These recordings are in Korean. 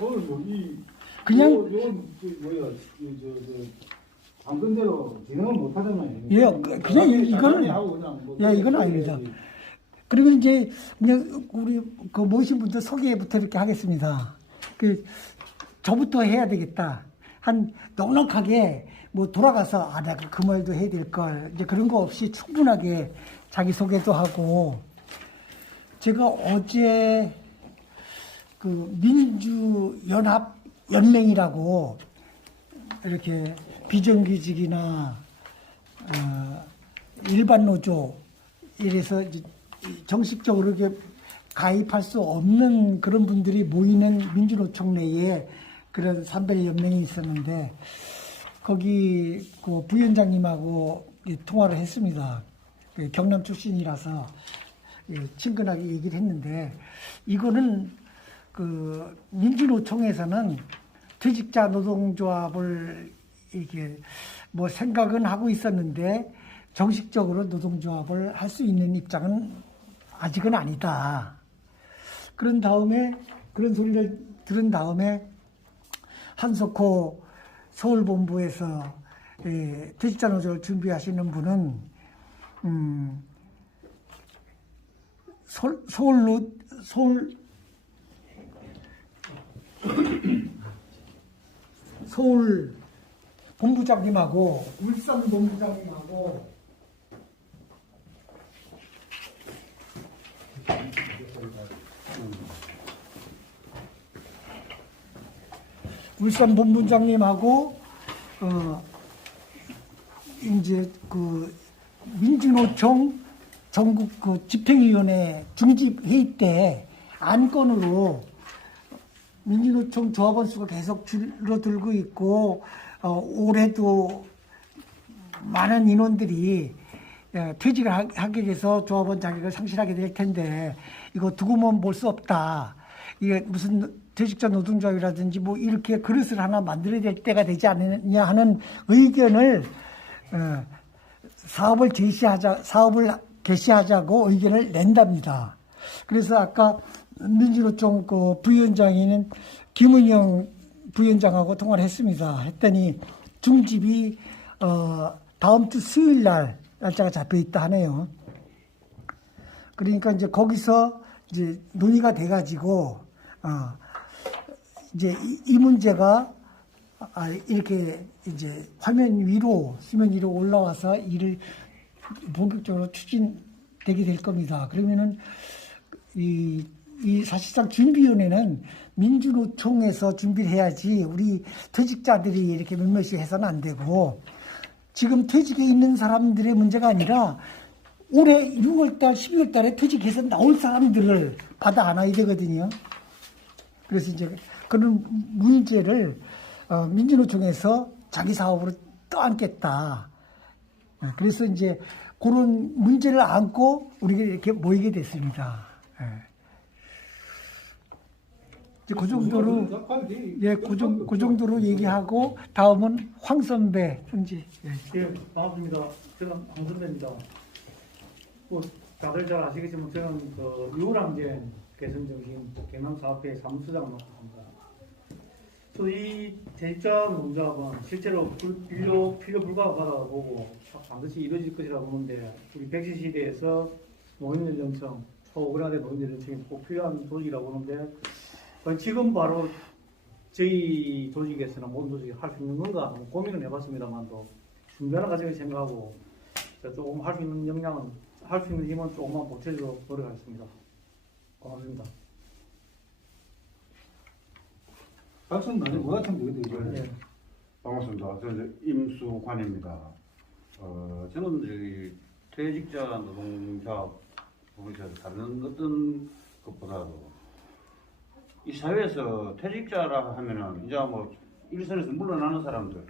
오늘 뭐이 그냥 요건 뭐야 방금 대로 진행을 못 하잖아요. 그냥 이거는 하고 그냥 뭐 이건 아닙니다. 그리고 이제 그냥 우리 그 모신 분들 소개부터 이렇게 하겠습니다. 그 저부터 해야 되겠다. 한 넉넉하게 뭐 돌아가서 내가 그 말도 해야 될 걸 이제 그런 거 없이 충분하게 자기 소개도 하고 제가 어제 그 민주연합 연맹이라고 이렇게 비정규직이나 일반 노조 이래서 정식적으로 이렇게 가입할 수 없는 그런 분들이 모이는 민주노총 내에 그런 산별연맹이 있었는데 거기 그 부위원장님하고 통화를 했습니다. 경남 출신이라서 친근하게 얘기를 했는데 이거는 그 민주노총에서는 퇴직자 노동조합을 이렇게 뭐 생각은 하고 있었는데 정식적으로 노동조합을 할 수 있는 입장은 아직은 아니다. 그런 소리를 들은 다음에 한석호 서울본부에서 퇴직자 노조를 준비하시는 분은 서울 본부장님하고 울산 본부장님하고 울산 본부장님하고 이제 그 민주노총 전국 그 집행위원회 중집 회의 때 안건으로 민주노총 조합원 수가 계속 줄어들고 있고 올해도 많은 인원들이 퇴직을 하게 돼서 조합원 자격을 상실하게 될 텐데 이거 두고만 볼 수 없다. 이게 무슨 퇴직자 노동조합이라든지 뭐 이렇게 그릇을 하나 만들어야 될 때가 되지 않느냐 하는 의견을 사업을 개시하자고 의견을 낸답니다. 그래서 아까 민주노총 그 부위원장인 김은영 부위원장하고 통화를 했습니다. 했더니 중집이 다음 주 수요일 날 날짜가 잡혀 있다 하네요. 그러니까 이제 거기서 이제 논의가 돼가지고 이제 이 문제가 이렇게 이제 화면 위로 수면 위로 올라와서 일을 본격적으로 추진되게 될 겁니다. 그러면은 이 사실상 준비위원회는 민주노총에서 준비를 해야지 우리 퇴직자들이 이렇게 몇몇씩 해서는 안 되고 지금 퇴직에 있는 사람들의 문제가 아니라 올해 6월달, 12월달에 퇴직해서 나올 사람들을 받아 안아야 되거든요. 그래서 이제 그런 문제를 민주노총에서 자기 사업으로 떠안겠다. 그래서 이제 그런 문제를 안고 우리가 이렇게 모이게 됐습니다. 그 정도로 그 정도로 얘기하고 다음은 황 선배 형제. 반갑습니다. 저는 황 선배입니다. 뭐 다들 잘 아시겠지만 저는 그 유랑제 개선정신 경남사업회 사무소장 맡고 있습니다. 이 퇴직자 노동조합은 실제로 필요 불가가 받아보고 반드시 이루어질 것이라고 보는데 우리 백세 시대에서 노인연령층, 초고령화된 노인연령층이 꼭 필요한 조직이라고 보는데 지금 바로 저희 조직에서는 모든 조직이 할 수 있는 건가 한번 고민을 해봤습니다만도 준비하는 과정을 생각하고 조금 할 수 있는 역량은 할 수 있는 힘은 조금만 보태도록 노력하겠습니다. 고맙습니다. 박수는 많이 못 같은데 네. 반갑습니다. 저는 임수관입니다. 저는 이 퇴직자 노동조합 부분에서 다른 어떤 것보다도 이 사회에서 퇴직자라 하면은 이제 뭐 일선에서 물러나는 사람들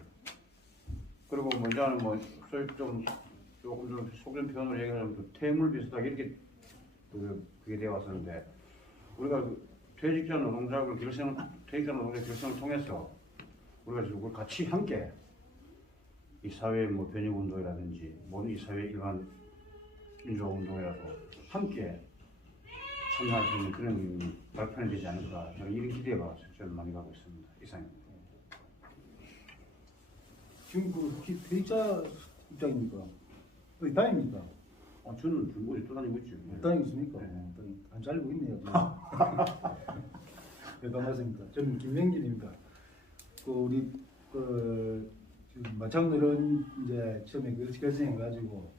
그리고 뭐 이제는 뭐 조금 좀 속된 표현으로 얘기하면 퇴물 비슷하게 이렇게 그게 되어 왔었는데 우리가 퇴직자 노동조합을 결성을 통해서 우리가 지금 같이 함께 이 사회 뭐 변혁 운동이라든지 모든 이 사회 일반 민주화 운동이라도 함께 참여할 수 있는 그런 발표가 되지 않을까 저는 이런 기대가 저는 많이 가고 있습니다. 이상입니다. 지금 그 혹시 퇴직자 입장입니까? 어디 다닙니까? 저는 중국에 떠다니고 있죠. 못 다니고 있습니까? 네. 안 잘리고 있네요. 네, 반갑습니다. 저는 김명길입니다. 그 우리 그 지금 마창들은 이제 처음에 결성해가지고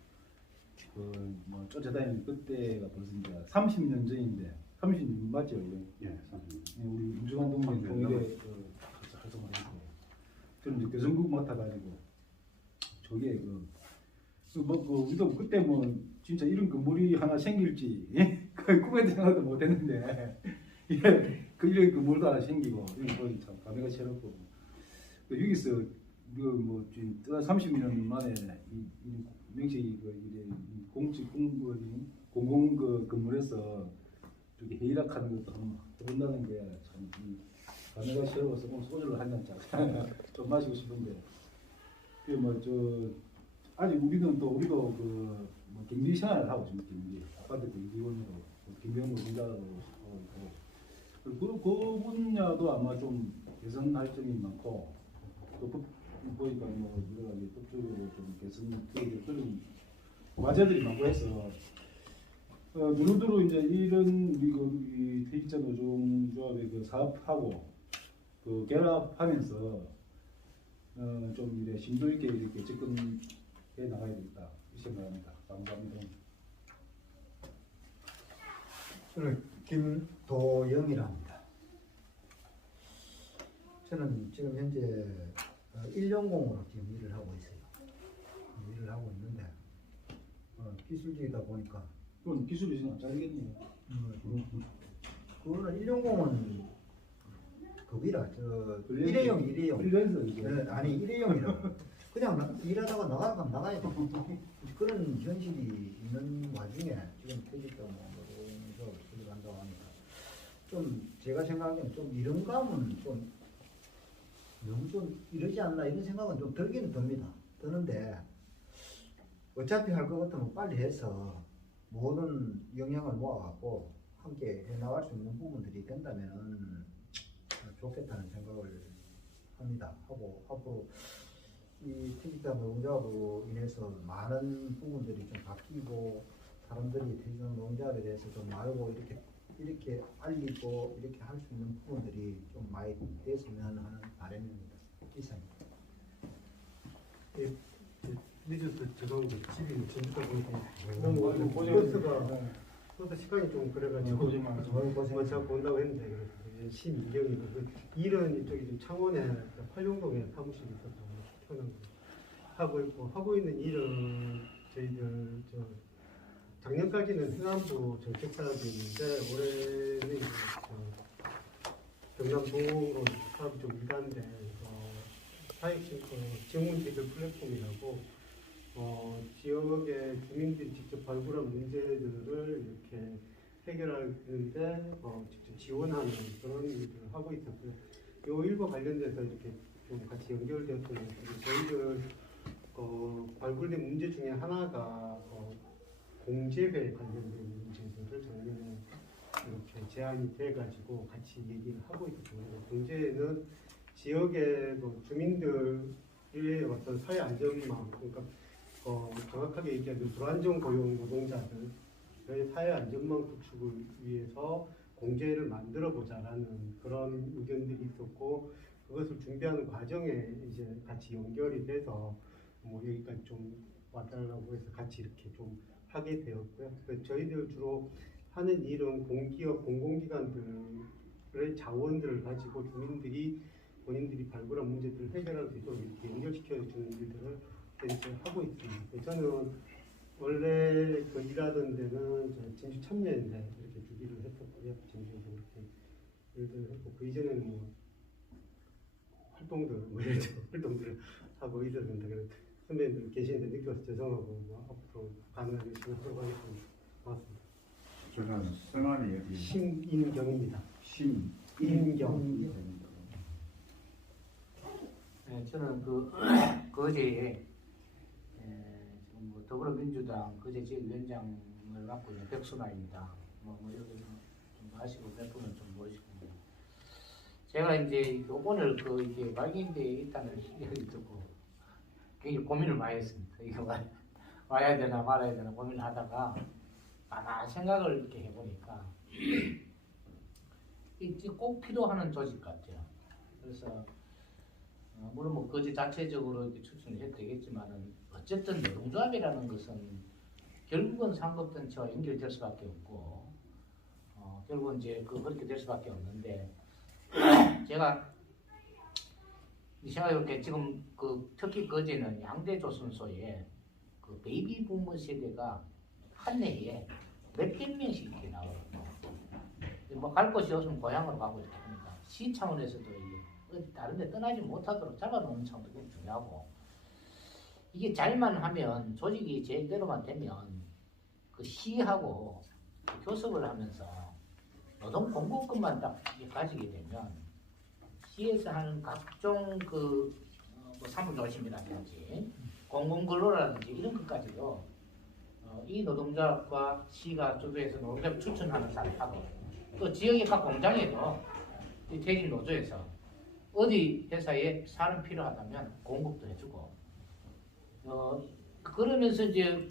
그뭐 쫓아다니는 그때가 벌써 이제 30년 전인데 30년 맞죠? 이거? 예, 선생님. 네, 우리 윤중환 동생 30년 동일에 가서 활동을 했고 저는 이제 교성국 맡아가지고 저게 우리도 그때 뭐 진짜 이런 건물이 하나 생길지 그 꿈에도 생각도 못했는데 그 이런 건물도 하나 생기고 이런 거 참 감회가 새롭고 여기서 뭐 30년 만에 이 명식 공직 공공 건물에서 저기 회의락하는 것도 한번 해본다는 게 참 감회가 새로워서 오늘 소주를 한잔 좀 마시고 싶은데 아직 우리도 뭐 경비 생활을 하고 있습니다. 경비 아파트 경비원으로 경비원으로 공작을 하고 있고 그 분야도 아마 좀 개선할 점이 많고 또 보니까 뭐 여러 가지 법적으로 좀 개선되게 그런 과제들이 많고 해서 두루두루 이제 이런 우리 이 퇴직자 노동조합의 그 사업하고 그 결합하면서 좀 이제 심도 있게 이렇게 접근해 나가야 되겠다 이 생각합니다. 감사합니다. 저는 김도영이라 합니다. 저는 지금 현재 1년공으로 지금 일을 하고 있어요. 일을 하고 있는데 기술직이다 보니까 그건 기술이 지금 안 잘리겠네요. 그거는 1년공은 그거라 일회용. 일회용. 일회에서 이제 아니 일회용이라고. 그냥 일하다가 나가면 나가야 돼. 그런 현실이 있는 와중에 지금 퇴직자 노동조합 수립한다고 하니까 좀 제가 생각하기에는 좀 이런 감은 좀 너무 좀 이러지 않나 이런 생각은 좀 들기는 듭니다. 드는데 어차피 할 것 같으면 빨리 해서 모든 영향을 모아갖고 함께 해나갈 수 있는 부분들이 된다면 좋겠다는 생각을 합니다. 하고 앞으로 이 퇴직자 노동조합으로 인해서 많은 부분들이 좀 바뀌고 사람들이 퇴직자 노동조합에 대해서 좀 알고 이렇게 알리고 이렇게 할 수 있는 부분들이 좀 많이 됐으면 하는 바람입니다. 이상입니다. 늦어서 죄송한데 집이 전주다 보니까 너무 너무 고생하셨습니다. 버스 시간이 좀 그래가지고 고생 많으셨습니다. 제가 본다고 했는데 그래서 심이경이고 이런 이쪽에 좀 창원에 활용동에 사무실이 있어서 편한 거 하고 있는 일은 저희들 작년까지는 행안부 정책 사업이 있는데 올해는 경남도로 사업이 좀 일가인데 사익증권 지역문제들 플랫폼이라고 지역의 주민들이 직접 발굴한 문제들을 이렇게 해결하는데 직접 지원하는 그런 일들을 하고 있었고요. 요 일과 관련돼서 이렇게 좀 같이 연결되었던 것들이 저희들 발굴된 문제 중에 하나가 공제회 관련된 문제들을 작년에 이렇게 제안이 돼가지고 같이 얘기를 하고 있거든요. 공제는 지역의 주민들의 어떤 사회 안전망, 그러니까 정확하게 얘기하면 불안정 고용 노동자들의 사회 안전망 구축을 위해서 공제를 만들어 보자라는 그런 의견들이 있었고 그것을 준비하는 과정에 이제 같이 연결이 돼서 뭐 여기까지 좀 와달라고 해서 같이 이렇게 좀 하게 되었고요. 저희들 주로 하는 일은 공기업 공공기관들의 자원들을 가지고 주민들이 본인들이 발굴한 문제들을 해결할 수 있도록 이렇게 연결시켜 주는 일들을 이제 하고 있습니다. 저는 원래 일하던 데는 진주 참여연대 이렇게 주기를 했었고요. 진주에서 이렇게 일들을 했고 그 이전에는 뭐 활동들을 하고 있었는데 그래서 선배님들 계시는데 느껴서 죄송하고 앞으로 가능한 열심히 하도록 하겠습니다. 고맙습니다. 저는 성함이 여기 신인경입니다. 신인경. 네, 저는 거제에 지금 더불어민주당 거제 지역위원장을 맡고 있는 백순아입니다. 여기서 하시고 몇 분은 좀 모르시고. 제가 이제 오늘 그 이게 말기인대에 있다는 얘기를 듣고 굉장히 고민을 많이 했습니다. 이게 와야 되나 말아야 되나 고민을 하다가 많은 생각을 이렇게 해보니까 이게 꼭 필요한 조직 같아요. 그래서 물론 뭐 거지 자체적으로 이렇게 추천을 해도 되겠지만은 어쨌든 노동조합이라는 것은 결국은 상급단체와 연결될 수밖에 없고 결국은 이제 그렇게 될 수밖에 없는데 제가 이렇게 지금 특히 거제는 양대 조선소에 그 베이비 부모 세대가 한 해에 몇백 명씩 이렇게 나오거든요. 뭐 갈 곳이 없으면 고향으로 가고 이렇게 하니까 시 차원에서도 이게 어디 다른 데 떠나지 못하도록 잡아놓는 차원도 굉장히 중요하고 이게 잘만 하면 조직이 제대로만 되면 그 시하고 교섭을 하면서 노동 공급권만 딱 가지게 되면 시에서 하는 각종 뭐 사무조심이라든지 공공근로라든지 이런 것까지도 이 노동조합과 시가 주도해서 노동조합 추천하는 사람하고 또 지역의 각 공장에도 이 퇴직 노조에서 어디 회사에 사람 필요하다면 공급도 해주고 그러면서 이제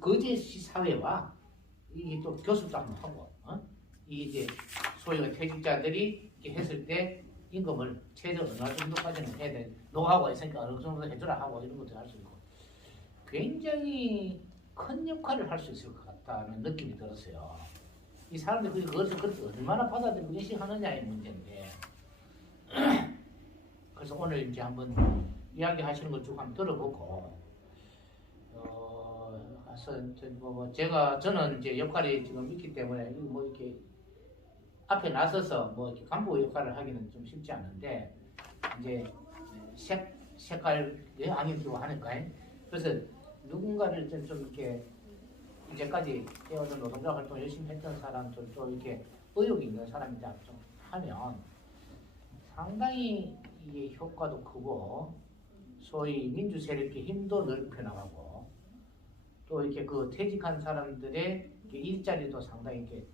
거제시 사회와 이게 또 교섭도 한번 하고 이게 이제 소위 퇴직자들이 이렇게 했을 때 임금을 최저 어느 정도까지는 해야 돼 노하우가 있으니까 어느 정도 해주라 하고 이런 것도 할 수 있고 굉장히 큰 역할을 할 수 있을 것 같다는 느낌이 들었어요. 이 사람들이 그것을 그렇게 얼마나 받아들이고 인식하느냐의 문제인데 그래서 오늘 이제 한번 이야기하시는 걸 쭉 한번 들어보고 저는 이제 역할이 지금 있기 때문에 뭐 이렇게 앞에 나서서 뭐 이렇게 간부 역할을 하기는 좀 쉽지 않은데 이제 색깔 안경끼고 하니까 그래서 누군가를 좀 이렇게 이제까지 해오던 노동자 활동 열심히 했던 사람들 또 이렇게 의욕이 있는 사람이 좀 하면 상당히 이게 효과도 크고 소위 민주 세력의 힘도 넓혀 나가고 또 이렇게 퇴직한 사람들의 일자리도 상당히 이렇게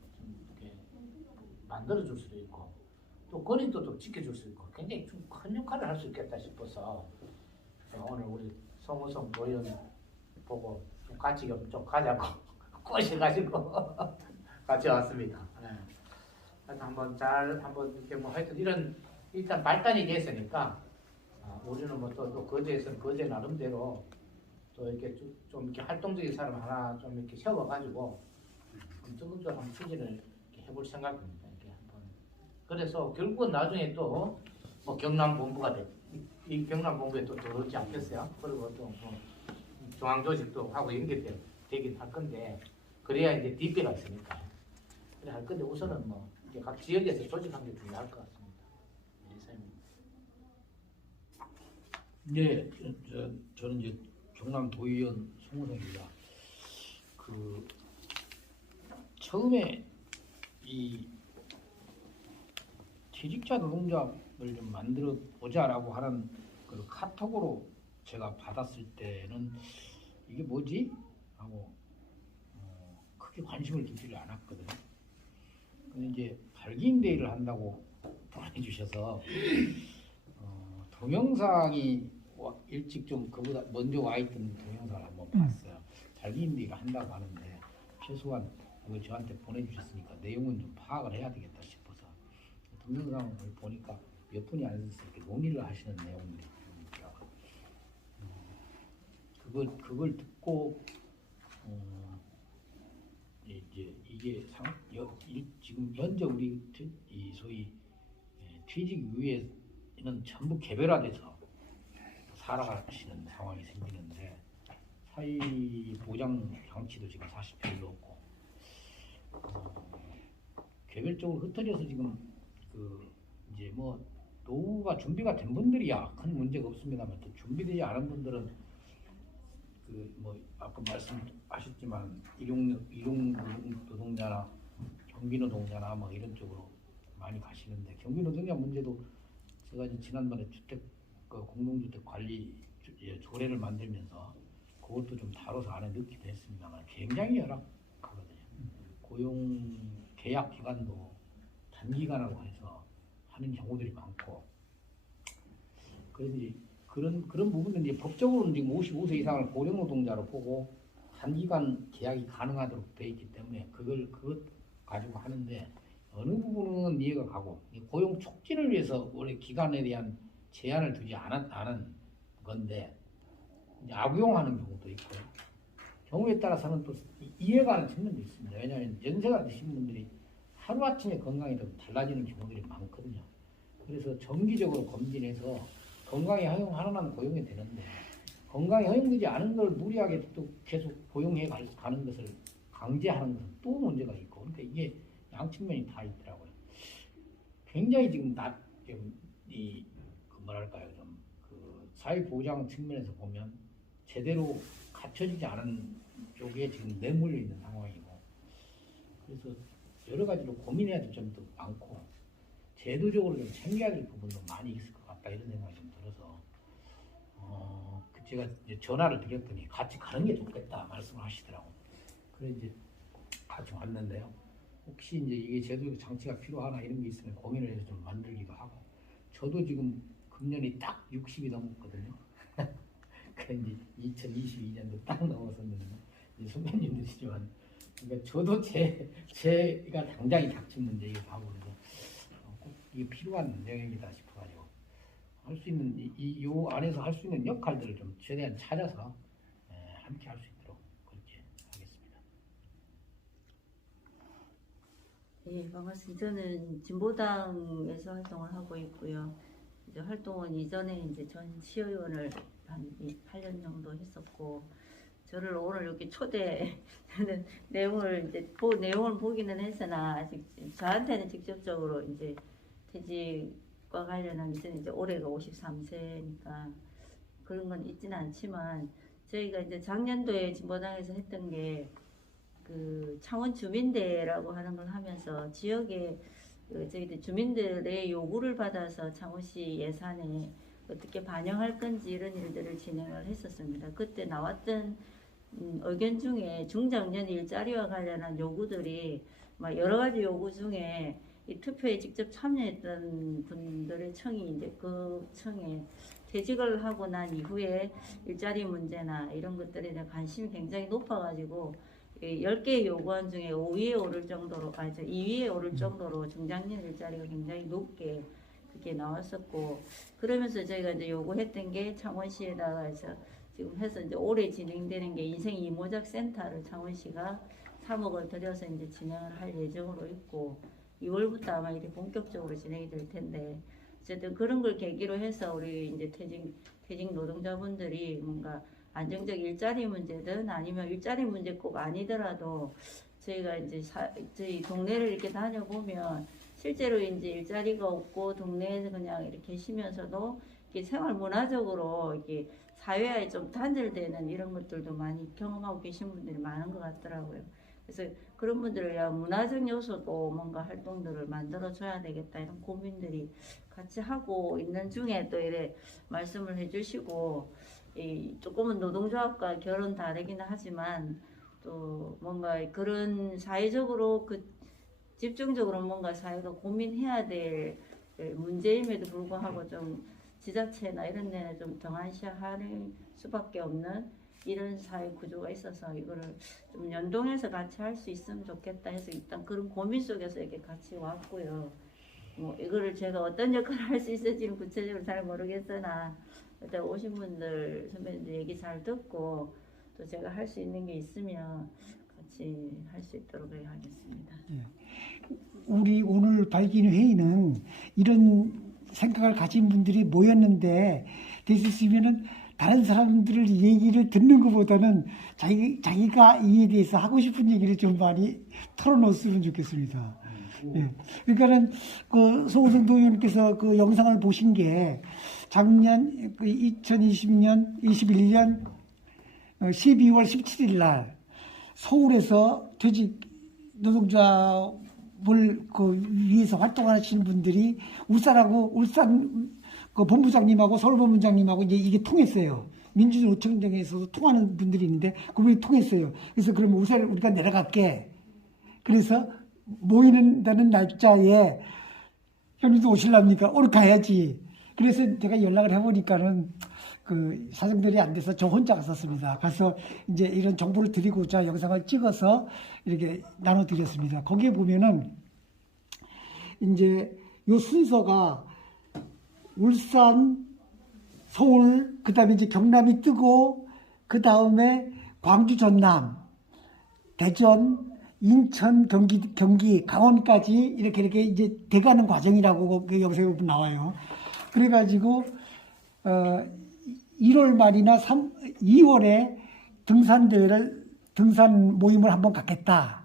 만들어줄 수도 있고 또 거리도 지켜줄 수 있고 굉장히 좀 큰 역할을 할 수 있겠다 싶어서 오늘 우리 송우성 의원 보고 좀 같이 좀 가자고 꼬셔가지고 같이 왔습니다. 네. 한번 이렇게 뭐 하여튼 이런 일단 발단이 됐으니까 우리는 뭐 또 거제에서는 거제 나름대로 또 이렇게 좀 이렇게 활동적인 사람 하나 좀 이렇게 세워가지고 적극적으로 한번 추진을 이렇게 해볼 생각입니다. 이렇게 한번. 그래서 결국은 나중에 또 뭐 경남 본부가 이 경남 본부에 또 들어오지 않겠어요? 그리고 또 뭐 중앙 조직도 하고 연결되긴 할 건데 그래야 이제 뒷배가 있으니까 그래 할 건데 우선은 뭐 이제 각 지역에서 조직한 게 중요할 것 같습니다. 네, 저는 이제 경남 도의원 송우성입니다. 처음에 이 퇴직자 노동조합을 좀 만들어 보자라고 하는 카톡으로 제가 받았을 때는 이게 뭐지? 하고 크게 관심을 두지를 않았거든요. 근데 이제 발기인데이를 한다고 보내주셔서 동영상이 일찍 좀 그보다 먼저 와 있던 동영상을 한번 봤어요. 발기인데이를 한다고 하는데 최소한 이거 저한테 보내주셨으니까 내용은 좀 파악을 해야 되겠다 싶어서 동영상을 보니까 몇 분이 앉아서 이렇게 논의를 하시는 내용들이 있더라고요. 그걸 듣고 이제 이게 지금 현재 우리 이 소위 퇴직 이후에는 전부 개별화돼서 살아가시는 상황이 생기는데 사회 보장 장치도 지금 사실 별로 없고 개별적으로 흩어져서 지금 이제 뭐 노후가 준비가 된 분들이야 큰 문제가 없습니다만 또 준비되지 않은 분들은 뭐 아까 말씀하셨지만 일용 노동자나 경비 노동자나 뭐 이런 쪽으로 많이 가시는데 경비 노동자 문제도 제가 이제 지난번에 주택 공동주택 관리 조례를 만들면서 그것도 좀 다뤄서 안에 넣기도 했습니다만 굉장히 열악하거든요. 고용 계약 기간도 단기간으로 해서 하는 경우들이 많고, 그래서 이제 그런 부분은 이제 법적으로는 지금 55세 이상을 고령 노동자로 보고 단기간 계약이 가능하도록 되어 있기 때문에 그것 가지고 하는데, 어느 부분은 이해가 가고, 고용 촉진을 위해서 원래 기간에 대한 제한을 두지 않은 건데 이제 악용하는 경우도 있고요. 경우에 따라서는 또 이해가는 측면도 있습니다. 왜냐하면 연세가 드신 분들이 하루아침에 건강이 좀 달라지는 경우들이 많거든요. 그래서 정기적으로 검진해서 건강이 허용하는 고용이 되는데, 건강이 허용되지 않은 걸 무리하게 또 계속 고용해 가는 것을 강제하는 것은 또 문제가 있고, 그러니까 이게 양측면이 다 있더라고요. 굉장히 지금 뭐랄까요, 그 사회보장 측면에서 보면 제대로 갖춰지지 않은 쪽에 지금 내몰려 있는 상황이고, 그래서 여러 가지로 고민해야 될 점도 많고 제도적으로 좀 챙겨야 될 부분도 많이 있을 것 같다, 이런 생각이 좀 들어서 제가 이제 전화를 드렸더니 같이 가는 게 좋겠다 말씀을 하시더라고요. 그래서 이제 같이 왔는데요. 혹시 이제 이게 제도 장치가 필요하나 이런 게 있으면 고민을 해서 좀 만들기도 하고, 저도 지금 금년이 딱 60이 넘었거든요. 그런데 2022년도 딱 넘었었는데, 이제 선배님들이지만, 그러니까 저도 제가 당장이 닥친 문제이기도 하고, 그래서 꼭 이게 필요한 영역이다 싶어가지고 할 수 있는 요 안에서 할 수 있는 역할들을 좀 최대한 찾아서 함께 할 수 있도록 그렇게 하겠습니다. 예, 반갑습니다. 저는 진보당에서 활동을 하고 있고요. 이제 활동은 이전에 이제 전 시의원을 한 8년 정도 했었고, 저를 오늘 여기 초대하는 내용을 이제 내용을 보기는 했으나 아직 저한테는 직접적으로 이제 퇴직과 관련한 것은 이제 올해가 53세니까 그런 건 있지는 않지만, 저희가 이제 작년도에 진보당에서 했던 게 그 창원 주민대라고 하는 걸 하면서 지역에 저희들 주민들의 요구를 받아서 창원시 예산에 어떻게 반영할 건지 이런 일들을 진행을 했었습니다. 그때 나왔던 의견 중에 중장년 일자리와 관련한 요구들이 막 여러 가지 요구 중에 이 투표에 직접 참여했던 분들의 청이 이제 그 청에 퇴직을 하고 난 이후에 일자리 문제나 이런 것들에 대한 관심이 굉장히 높아가지고 10개의 요구안 중에 5위에 오를 정도로, 2위에 오를 정도로 중장년 일자리가 굉장히 높게 그게 나왔었고, 그러면서 저희가 이제 요구했던 게 창원시에다가 해서 지금 해서 이제 올해 진행되는 게 인생 이모작 센터를 창원시가 3억을 들여서 이제 진행을 할 예정으로 있고, 2월부터 아마 이렇게 본격적으로 진행이 될 텐데, 어쨌든 그런 걸 계기로 해서 우리 이제 퇴직 노동자분들이 뭔가 안정적 일자리 문제든 아니면 일자리 문제 꼭 아니더라도 저희가 이제 저희 동네를 이렇게 다녀보면 실제로 이제 일자리가 없고 동네에서 그냥 이렇게 계시면서도 이렇게 생활 문화적으로 이렇게 사회에 좀 단절되는 이런 것들도 많이 경험하고 계신 분들이 많은 것 같더라고요. 그래서 그런 분들을 위한 문화적 요소도 뭔가 활동들을 만들어줘야 되겠다 이런 고민들이 같이 하고 있는 중에 또 이래 말씀을 해주시고, 조금은 노동조합과 결은 다르기는 하지만 또 뭔가 그런 사회적으로 집중적으로 뭔가 사회가 고민해야 될 문제임에도 불구하고 좀 지자체나 이런 데는 좀 등한시하는 수밖에 없는 이런 사회 구조가 있어서 이거를 좀 연동해서 같이 할 수 있으면 좋겠다 해서 일단 그런 고민 속에서 이렇게 같이 왔고요. 뭐 이거를 제가 어떤 역할을 할 수 있을지는 구체적으로 잘 모르겠으나 일단 오신 분들 선배님들 얘기 잘 듣고 또 제가 할 수 있는 게 있으면 같이 할 수 있도록 하겠습니다. 우리 오늘 발기인 회의는 이런 생각을 가진 분들이 모였는데, 됐으면은 다른 사람들을 얘기를 듣는 것보다는 자기가 이에 대해서 하고 싶은 얘기를 좀 많이 털어놓았으면 좋겠습니다. 예. 그러니까는 그 소호성 도의원께서 그 영상을 보신 게 작년 2020년 21년 12월 17일 날 서울에서 퇴직 노동자를 위해서 활동하시는 분들이 울산 그 본부장님하고 서울본부장님하고 이제 이게 통했어요. 민주노총장에서도 통하는 분들이 있는데 그분이 통했어요. 그래서 그러면 우리가 내려갈게. 그래서 모이는다는 날짜에 형님도 오실랍니까? 오늘 가야지. 그래서 제가 연락을 해보니까는 그 사정들이 안 돼서 저 혼자 갔었습니다. 가서 이제 이런 정보를 드리고자 영상을 찍어서 이렇게 나눠드렸습니다. 거기에 보면은 이제 요 순서가 울산, 서울, 그 다음에 이제 경남이 뜨고, 그 다음에 광주, 전남, 대전, 인천, 경기, 강원까지 이렇게 이제 돼가는 과정이라고 그 영상에 보면 나와요. 그래가지고, 1월 말이나 2월에 등산 모임을 한번 갖겠다.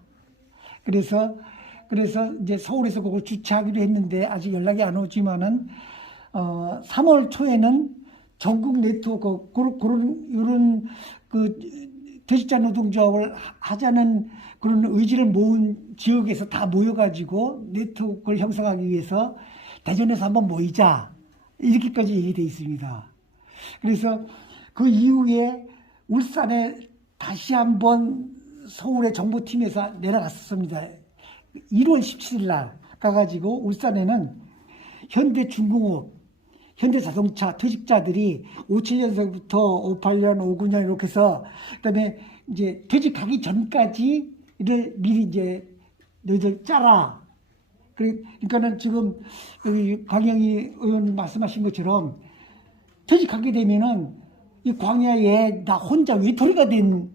그래서 이제 서울에서 그걸 주최하기로 했는데 아직 연락이 안 오지만은 3월 초에는 전국 네트워크 이런 그 퇴직자 노동조합을 하자는 그런 의지를 모은 지역에서 다 모여가지고 네트워크를 형성하기 위해서 대전에서 한번 모이자 이렇게까지 얘기돼 있습니다. 그래서 그 이후에 울산에 다시 한번 서울의 정보팀에서 내려갔었습니다. 1월 17일 날 가가지고 울산에는 현대중공업, 현대자동차 퇴직자들이 57년생부터 58년, 59년 이렇게 해서 그다음에 이제 퇴직하기 전까지를 미리 이제 너희들 짜라. 그러니까는 지금 여기 강영희 의원 말씀하신 것처럼 퇴직하게 되면은 이 광야에 나 혼자 외톨이가 된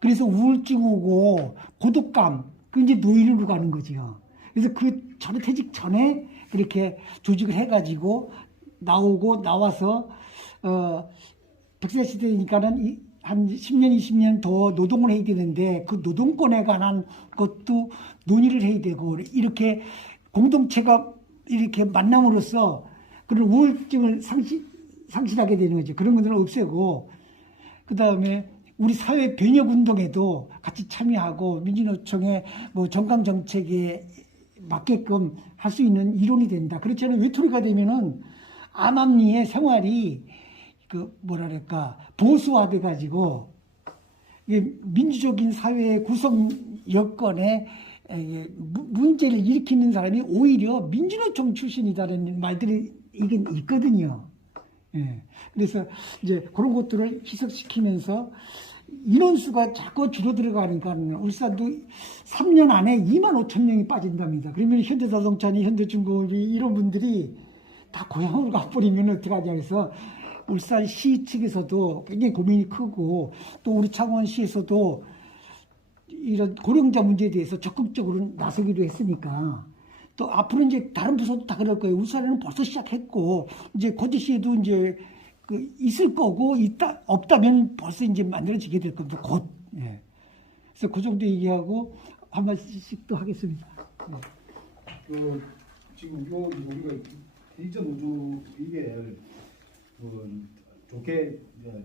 그래서 우울증 오고 고독감 그 이제 노인으로 가는 거죠. 그래서 그 전에 퇴직 전에 그렇게 조직을 해가지고 나와서 100세 시대니까는 한 10년, 20년 더 노동을 해야 되는데 그 노동권에 관한 것도 논의를 해야 되고 이렇게 공동체가 이렇게 만남으로써 그런 우울증을 상실하게 되는 거죠. 그런 것들은 없애고 그 다음에 우리 사회 변혁 운동에도 같이 참여하고 민주노총의 뭐 정강 정책에 맞게끔 할 수 있는 이론이 된다. 그렇지 않으면 외톨이가 되면은 암암리의 생활이 그 뭐랄까 보수화돼 가지고 민주적인 사회의 구성 여건에 문제를 일으키는 사람이 오히려 민주노총 출신이다라는 말들이 이건 있거든요. 예. 그래서 이제 그런 것들을 희석시키면서 인원수가 자꾸 줄어들어가니까 울산도 3년 안에 2만 5천 명이 빠진답니다. 그러면 현대자동차니 현대중공업이 이런 분들이 다 고향으로 가버리면 어떡하냐 해서 울산시 측에서도 굉장히 고민이 크고 또 우리 창원시에서도 이런 고령자 문제에 대해서 적극적으로 나서기로 했으니까 또 앞으로 이제 다른 부서도 다 그럴 거예요. 울산에는 벌써 시작했고 이제 고지시에도 이제 그 있을 거고 없다면 벌써 이제 만들어지게 될 겁니다. 곧. 예. 그래서 그 정도 얘기하고 한 말씩 또 하겠습니다. 그 지금 요 우리가 디지털 우주 이게 좋게 이제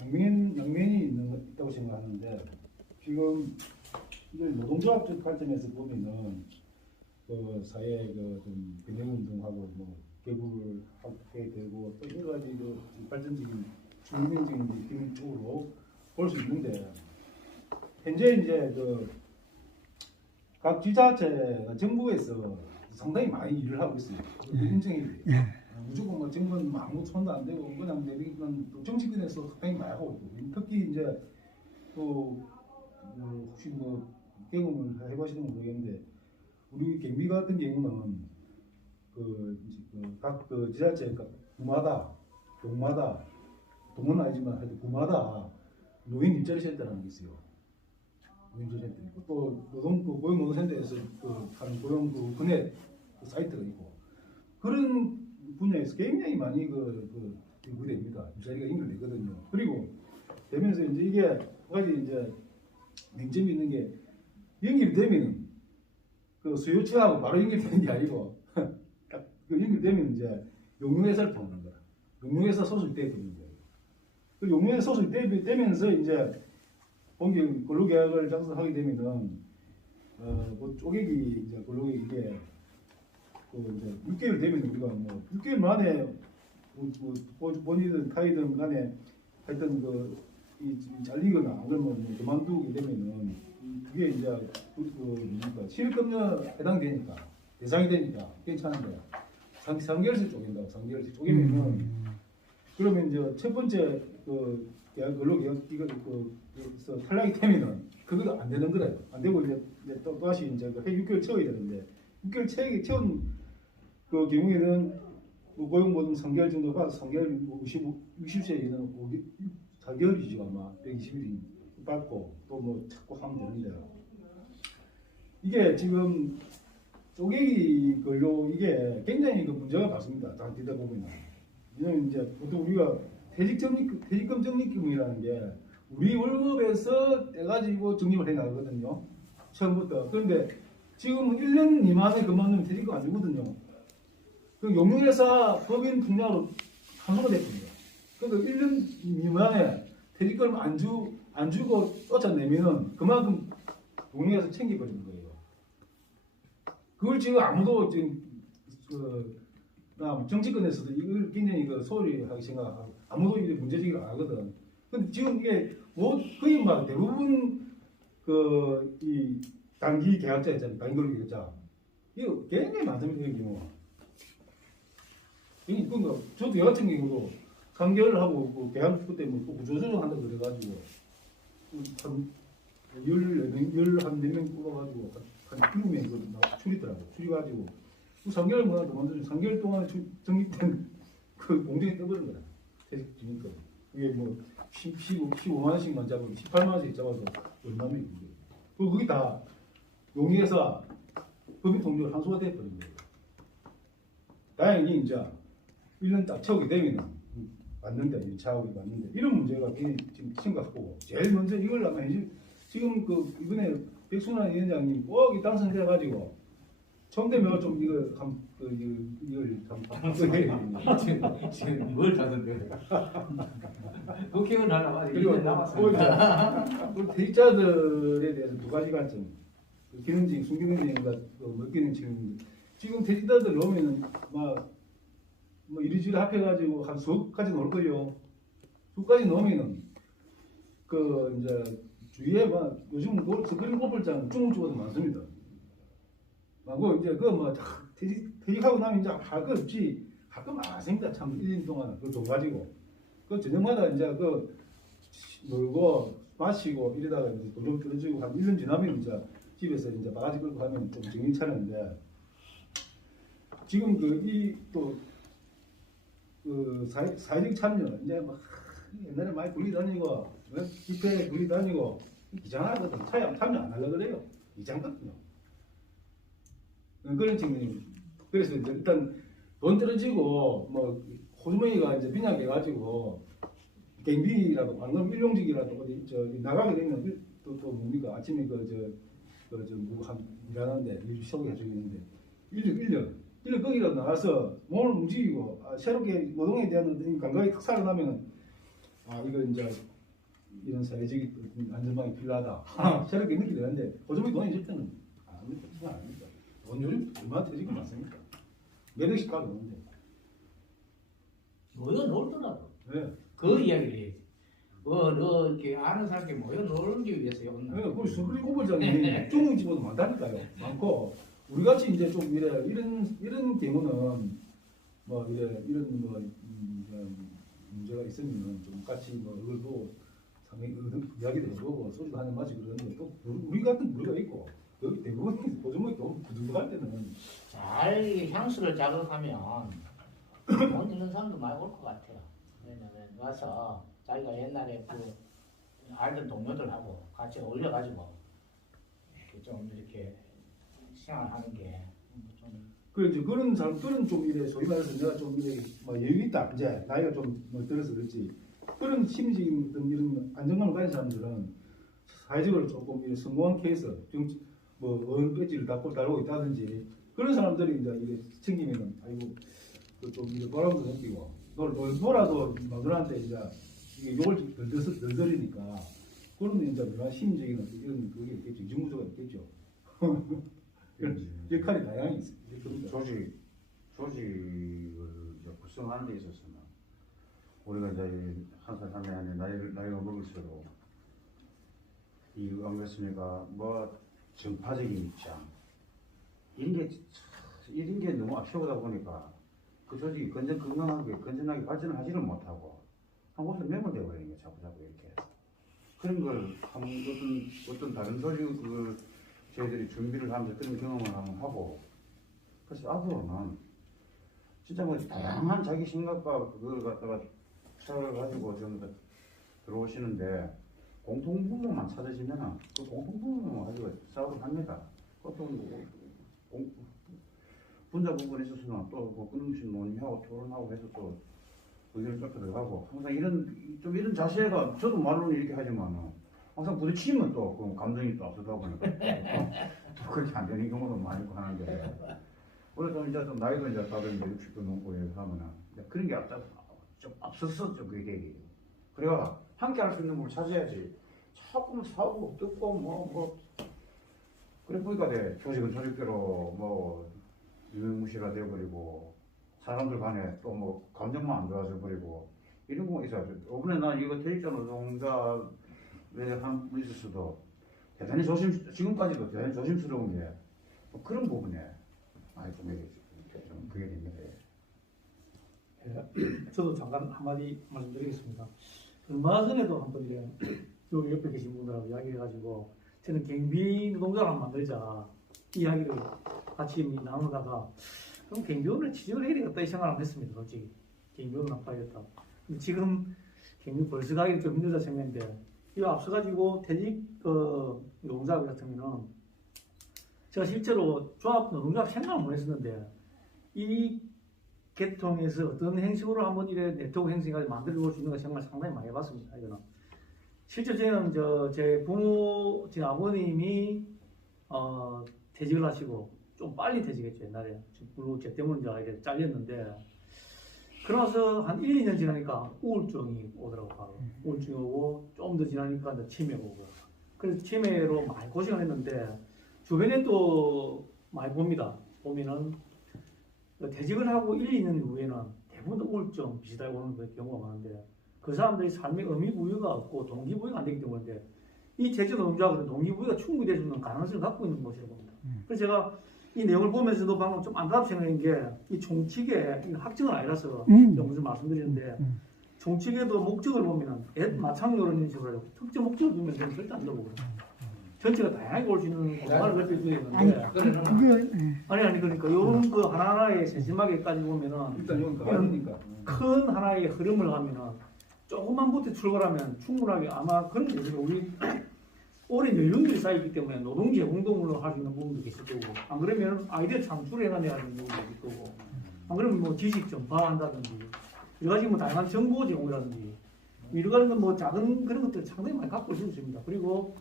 양면이 있다고 생각하는데 지금 이걸 노동조합적 관점에서 보면은 그 사회 그좀 변형운동하고 뭐 개부를 하게 되고 또 여러 가지 그 발전적인 중민적인 쪽으로 볼 수 있는데 현재 이제 그 각 지자체가 정부에서 상당히 많이 일을 하고 있어요. 인정이 돼요. 무조건 뭐 정부는 아무 손도 안 대고 그냥 내리는 정치권에서 상당히 많이 하고 있고 특히 이제 또 혹시 뭐 경험을 해보시는 건 모르겠는데 우리 경비 같은 경우는 각 지자체 구마다 동마다 동은 아니지만 하여튼 구마다 노인 일자리 센터라는 게 있어요. 노인 일자리 센터 있고 또 고용노동센터에서 하는 고용 분해 사이트가 있고 그런 분야에서 굉장히 많이 연구됩니다. 일자리가 연결되거든요. 그리고 되면서 이제 이게 한 가지 이제 맹점이 있는 게 연결이 되면은 그 수요처하고 바로 연결되는 게 아니고 딱 그 연결되면 이제 용역회사를 통하는 거야. 용역회사 소속돼 되는 거예요. 그 용역회사 소속돼 되면서 이제 본격 근로계약을 작성하게 되면은 그 쪼개기 이제 근로계약 이게 이제 6개월 되면 우리가 뭐 6개월 만에 본이든 타이든 간에 하여튼 이 잘리거나 안 그러면 그만두게 되면은 그게 이제 뭡니까 실업급여 해당되니까 대상이 되니까 괜찮은데 상계열세 쪼갠다고 상계열세 쪼개면은 그러면 이제 첫 번째 그 근로계약 이거 그래서 탈락이 되면은 그거 안 되는 거래요. 안 되고 이제 또 다시 이제 그 6개월 채워야 되는데 6개월 채운 그 경우에는 뭐 고용보험 3개월 정도 받아서 3개월 60세에는 4개월이죠 아마 120일이 받고 또 뭐 찾고 하면 되는데 이게 지금 쪼개기 근로 이게 굉장히 그 문제가 많습니다. 다 뒤다 보면은 이는 이제 보통 우리가 퇴직금 적립금이라는 게 우리 월급에서 떼가지고 적립을 해 나가거든요. 처음부터. 그런데 지금 1년 미만에 그만두면 퇴직금 안 주거든요. 그 용융회사 법인 통장으로 환수가 됐거든요. 그러니까 1년 미만에 퇴직금 안 주고 쫓아내면은 그만큼 용융회사 챙겨버리는 거예요. 그걸 지금 아무도 지금 정치권에서도 이걸 굉장히 소홀히 하기 생각하고 아무도 이제 문제제기를 안 하거든. 근데 지금 이게 뭐 거의 막 대부분 이 단기 계약자 있잖아요. 단기 계약자 이거 굉장히 많습니다. 이 경우가. 그러니까 저도 여 같은 경우도 3개월 하고 그 계약 그때 뭐 구조조정 한다고 그래가지고 한 14명 뽑아가지고 한 7명 줄이더라고. 줄여가지고 3개월 뭐하고 만들어 3개월 동안에 적립된 그 공정에 떠버린 거야. 퇴직 중이니까. 그게 뭐 15만 원씩만 잡아도 18만 원씩 잡아도 얼마면 이게. 그리고 그게 다 용의회사 법인 통지로 항소가 돼버린 거예요. 다행히 이제 1년 딱 채우게 되면은 맞는데 1차하고 맞는데 이런 문제가 굉장히 지금 심각하고 제일 먼저 이걸 하면 지금 이번에 백순환 위원장님 꼭 당선돼가지고 청대면 좀 이걸 지금 뭘 다던데? 국회의원 하나 아직 그리고 1년 남았습니다. 우리 퇴직자들에 대해서 두 가지 관점. 기능직, 순기능직과 먹기능직. 지금 퇴직자들 놓으면은 뭐 이리저리 합해가지고 한 수억까지 놓을 거요. 수까지 놓으면은 이제 주위에 요즘 그림 뽑을 장 중국주가도 많습니다. 하고 이제 퇴직하고 나면 이제 할 거 없지. 할 거 많습니다. 참 1년 동안 그 돈 가지고 저녁마다 이제 놀고 마시고 이러다가 이제 돈 좀 끌어주고 한 1년 지나면 이제 집에서 이제 바가지 끌고 가면 좀 정신 차리는데 지금 사회적 참여 이제 막 옛날에 많이 굴리다니고 집회에 굴리다니고 이상하거든. 참여 안 하려고 그래요. 이상거든요. 그런 측면이 그래서 이제 일단 돈 떨어지고 뭐 호주머니가 이제 빈약해가지고 경비라도 방금 일용직이라도 어디 나가게 되면 또 뭡니까 아침에 한 일하는데 일 쉬고 해주겠는데 1년 거기라도 나가서 몸을 움직이고 새롭게 노동에 대한 감각이 탁 살아나면 이거 이제 이런 사회적인 안전망이 필요하다 새롭게 느끼게 되는데 호주머니 돈이 있을 때는 안 합니다. 돈 요즘 얼마나 퇴직이 많습니까? 몇 억씩 가져오는데 모여 놀더라고. 네. 그 이야기를 해야지. 너 이렇게 아는 사람께 모여 놀기 위해서 온다. 네, 그 수그리 고벌장이 중국집보다 많다니까요. 많고 우리 같이 이제 좀 이런 경우는 이런 문제가 있으면은 좀 같이 이걸 보고 상당히 이야기도 해보고 소주도 한잔 마시고 그러는데 또 우리 같은 무리가 있고 여기 대부분 보조목이 너무 부들부들 때는 잘 향수를 자극하면 돈 있는 사람도 많이 올 것 같아요. 왜냐면 와서 자기가 옛날에 알던 동료들하고 같이 어울려가지고 이렇게 좀 이렇게 생활하는 게 좀. 그래 그런 사람들은 좀 이래 소위 말해서 내가 좀 이래 여유 있다 이제 나이가 좀 들어서 그렇지 그런 심리적인 이런 안정감을 가진 사람들은 사회적으로 조금 이래 성공한 케이스 어느 배지를 달고 있다든지 그런 사람들이 이제 이래 챙기면은 아이고 좀 이래 보람도 느끼고 놀아도 너한테 이제 이게 욕을 덜덜이니까 그런 이제 심리적인 이런 그게 있겠죠 이중구조가 있겠죠. 역할이 다양히 있습니다. 조직을 이제 구성하는 데 있어서는 우리가 이제 한 살 한 해 나이가 먹을수록 이유가 뭐겠습니까? 뭐 정파적인 입장 이런 게 너무 앞서다 보니까 그 조직이 건전하게 발전을 하지를 못하고 한 곳에 매몰되어 버리는 게 자꾸 이렇게 그런 걸 어떤 다른 조직을 저희들이 준비를 하면서 그런 경험을 하고 그래서 앞으로는 진짜 뭐 다양한 자기 생각과 그걸 갖다가 찾아가지고 좀 더 들어오시는데 공통부분만 찾으시면은 그 공통부분만 가지고 사업을 합니다. 어떤 분자 부분에 있어서는 또 끊임없이 논의하고 토론하고 해서 또 의견을 쫓아 들어가고 항상 이런 자세가 저도 말로는 이렇게 하지만 항상 부딪히면 또 그 감정이 또 앞서다 보니까 또 그렇게 안 되는 경우도 많이 있고 하는데 원래 좀 이제 좀 나이도 이제 다들 이제 60도 넘고 이렇게 하면은 그런 게 좀 앞서서 좀 그게 그래야 함께 할 수 있는 걸 찾아야지 자꾸 사고 듣고 뭐 그래 보니까 조직은 조직대로 뭐 유명무실화 되어버리고 사람들 간에 또 뭐 감정만 안 좋아져 버리고 이런 거 있어요. 이번에 나 이거 퇴직자 노동자에 한 분 있었어도 대단히 지금까지도 대단히 조심스러운 게 뭐 그런 부분에 많이 좀 그게 됩니다. 저도 잠깐 한마디 말씀드리겠습니다. 얼마 전에도 한번 이래 여기 옆에 계신 분들하고 이야기해가지고 저는 경비 노동자를 한번 만들자 이야기를 같이 나누다가 그럼 경비원을 지정을 해야 되겠다 이 생각을 했습니다. 솔직히 경비원을 나빠야겠다. 근데 지금 경비 벌써 가기 좀 힘들다 생각했는데 이거 앞서가지고 퇴직 노동자 같으면은 제가 실제로 조합 노동조합 생각을 못 했었는데 이 계통에서 어떤 형식으로 한번 이래 네트워크 형식까지 만들어 볼 수 있는가 생각을 상당히 많이 해봤습니다. 이거는 실제 저는 제 부모, 제 아버님이 퇴직을 하시고 좀 빨리 퇴직했죠 옛날에. 물론 제 때문에 이제 잘렸는데 그러면서 한 1, 2년 지나니까 우울증이 오더라고 바로. 우울증이 오고 좀 더 지나니까 이제 치매가 오고. 그래서 치매로 많이 고생을 했는데 주변에 또 많이 봅니다. 보면은 퇴직을 하고 1, 2년 후에는 대부분 우울증 비슷하게 오는 경우가 많은데 그 사람들이 삶의 의미부여가 없고 동기부여가 안 되기 때문에 이 퇴직 노동자들은 동기부여가 충분히 될 수 있는 가능성을 갖고 있는 것이라고 봅니다. 그래서 제가 이 내용을 보면서도 방금 좀 안타깝게 생각한 게 이 총칙에 학증은 아니라서 무슨 말씀드리는데 총칙에도 목적을 보면은 마창 이런 식으로 하고 특정 목적을 두면 저는 절대 안 들어보거든요. 전체가 다양하게 올 수 있는 공간을 넓혀줘야 되는데 아니 그러니까 이런 거 하나하나에 세심하게까지 보면은 일단 여기 가야 되니까. 큰 하나의 흐름을 가면은 조금만부터 출발하면 충분하게 아마 그런 게 있어요. 우리 오랜 연륜들이 쌓이기 때문에 노동제 공동으로 할 수 있는 부분도 있을 거고 안 그러면 아이디어 창출해내야 하는 부분도 있을 거고 안 그러면 뭐 지식 전파한다든지 여러 가지 뭐 다양한 정보 제공이라든지 여러 가지 뭐 작은 그런 것들 상당히 많이 갖고 있을 수 있습니다. 그리고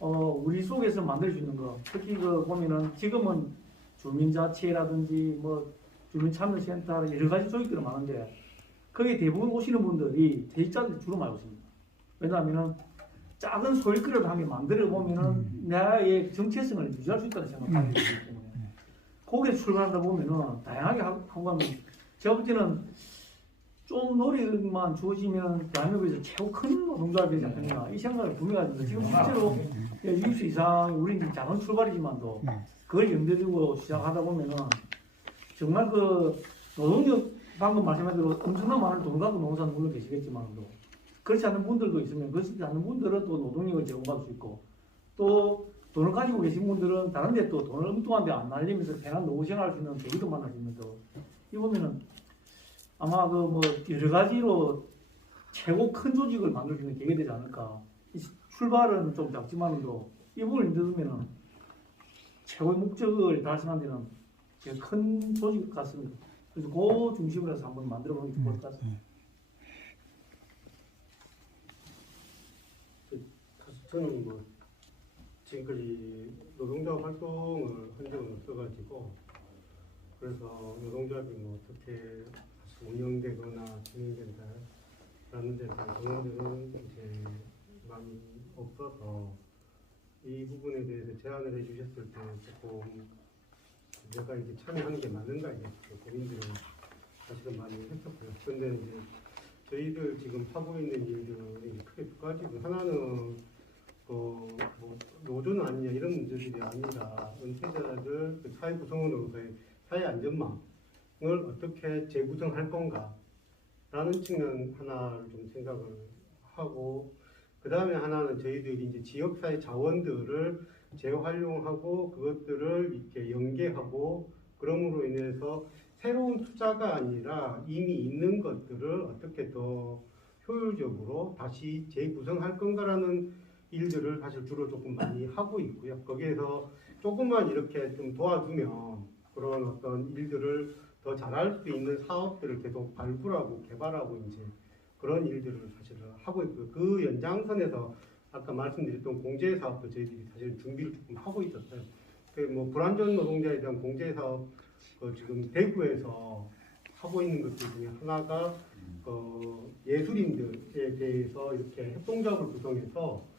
우리 속에서 만들 수 있는 거 특히 그 보면은 지금은 주민자치라든지 뭐 주민참여센터 여러 가지 조직들이 많은데 거기 대부분 오시는 분들이 퇴직자들 주로 많이 오십니다. 왜냐하면은 작은 소일거리라도 한 개 만들어 보면은 나의 정체성을 유지할 수 있다는 생각을 가지고 있기 때문에 거기에 출발한다 보면은 다양하게 하고 가면 제가 볼 때는 좀 노력만 주어지면 대한민국에서 최고 큰 노동조합이 되지 않겠나 이 생각을 분명히 가지고 지금 실제로 60세 이상 우리는 작은 출발이지만도 그걸 염두에 두고 시작하다 보면은 정말 그 노동력 방금 말씀하신 대로 엄청난 많은 돈 가지고 노동자는 물론 계시겠지만도 그렇지 않은 분들도 있으면 그렇지 않은 분들은 또 노동력을 제공받을 수 있고 또 돈을 가지고 계신 분들은 다른 데 또 돈을 엉뚱한 데 안 날리면서 편한 노후 생활할 수 있는 계기도 만날 수 있는 또 이 보면은 아마 그 뭐 여러 가지로 최고 큰 조직을 만들 수 있는 계기가 되지 않을까. 이 출발은 좀 작지만도 이 부분을 믿으면은 최고의 목적을 달성한 데는 제일 큰 조직 같습니다. 그래서 그 중심으로 해서 한번 만들어 보는 게 좋을 것 같습니다. 저는 뭐 지금까지 노동자 활동을 한 적은 없어가지고 그래서 노동조합이 뭐 어떻게 운영되거나 진행된다라는 데서 경험들은 이제 많이 없어서 이 부분에 대해서 제안을 해주셨을 때 조금 내가 이제 참여하는 게 맞는가 이제 고민들을 사실은 많이 했었고요. 그런데 이제 저희들 지금 하고 있는 일들이 크게 두 가지고 하나는 뭐 노조는 아니냐 이런 문제들이 아니라 은퇴자들 그 사회 구성원으로서의 사회 안전망을 어떻게 재구성할 건가라는 측면 하나를 좀 생각을 하고, 그 다음에 하나는 저희들이 이제 지역사회 자원들을 재활용하고 그것들을 이렇게 연계하고, 그럼으로 인해서 새로운 투자가 아니라 이미 있는 것들을 어떻게 더 효율적으로 다시 재구성할 건가라는 일들을 사실 주로 조금 많이 하고 있고요. 거기에서 조금만 이렇게 좀 도와주면 그런 어떤 일들을 더 잘할 수 있는 사업들을 계속 발굴하고 개발하고 이제 그런 일들을 사실 하고 있고요. 그 연장선에서 아까 말씀드렸던 공제 사업도 저희들이 사실 준비를 조금 하고 있었어요. 그 뭐 불안전 노동자에 대한 공제 사업 지금 대구에서 하고 있는 것들 중에 하나가 예술인들에 대해서 이렇게 협동조합을 구성해서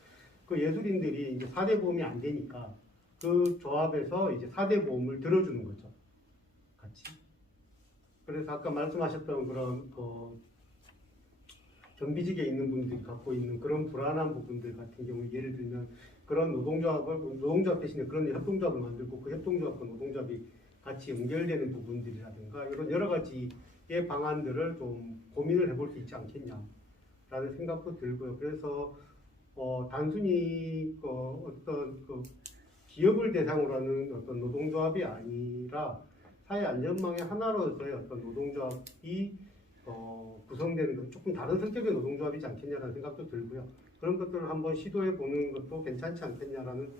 그 예술인들이 이제 4대 보험이 안 되니까 그 조합에서 이제 4대 보험을 들어주는 거죠. 같이. 그래서 아까 말씀하셨던 그런 정비직에 있는 분들이 갖고 있는 그런 불안한 부분들 같은 경우, 예를 들면 그런 노동조합 대신에 그런 협동조합을 만들고 그 협동조합과 노동조합이 같이 연결되는 부분들이라든가 이런 여러 가지의 방안들을 좀 고민을 해볼 수 있지 않겠냐라는 생각도 들고요. 그래서 단순히 어떤 기업을 대상으로 하는 어떤 노동조합이 아니라 사회 안전망의 하나로서의 어떤 노동조합이 구성되는 건 조금 다른 성격의 노동조합이지 않겠냐라는 생각도 들고요. 그런 것들을 한번 시도해 보는 것도 괜찮지 않겠냐라는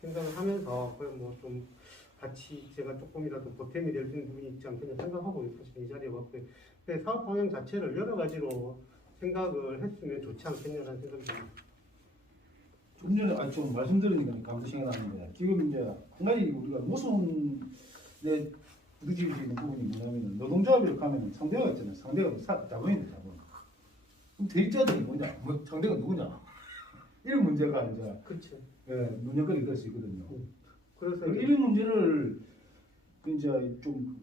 생각을 하면서 뭐 좀 같이 제가 조금이라도 보탬이 될 수 있는 부분이 있지 않겠냐 생각하고 사실 이 자리에 왔고요. 사업 방향 자체를 여러 가지로 생각을 했으면 좋지 않겠냐라는 생각이 듭니다. 좀 전에 좀 말씀드리니까 감도 생각나는데, 지금 이제 한 가지 우리가 모순에 부딪힐 수 있는 부분이 뭐냐면, 노동조합에 가면 상대가 있잖아요. 상대가 자본인데 자본. 그럼 대입자들이 뭐냐? 상대가 누구냐? 이런 문제가 이제 그렇죠. 문제거리 될 수 있거든요. 그래서 이런 문제를 이제 좀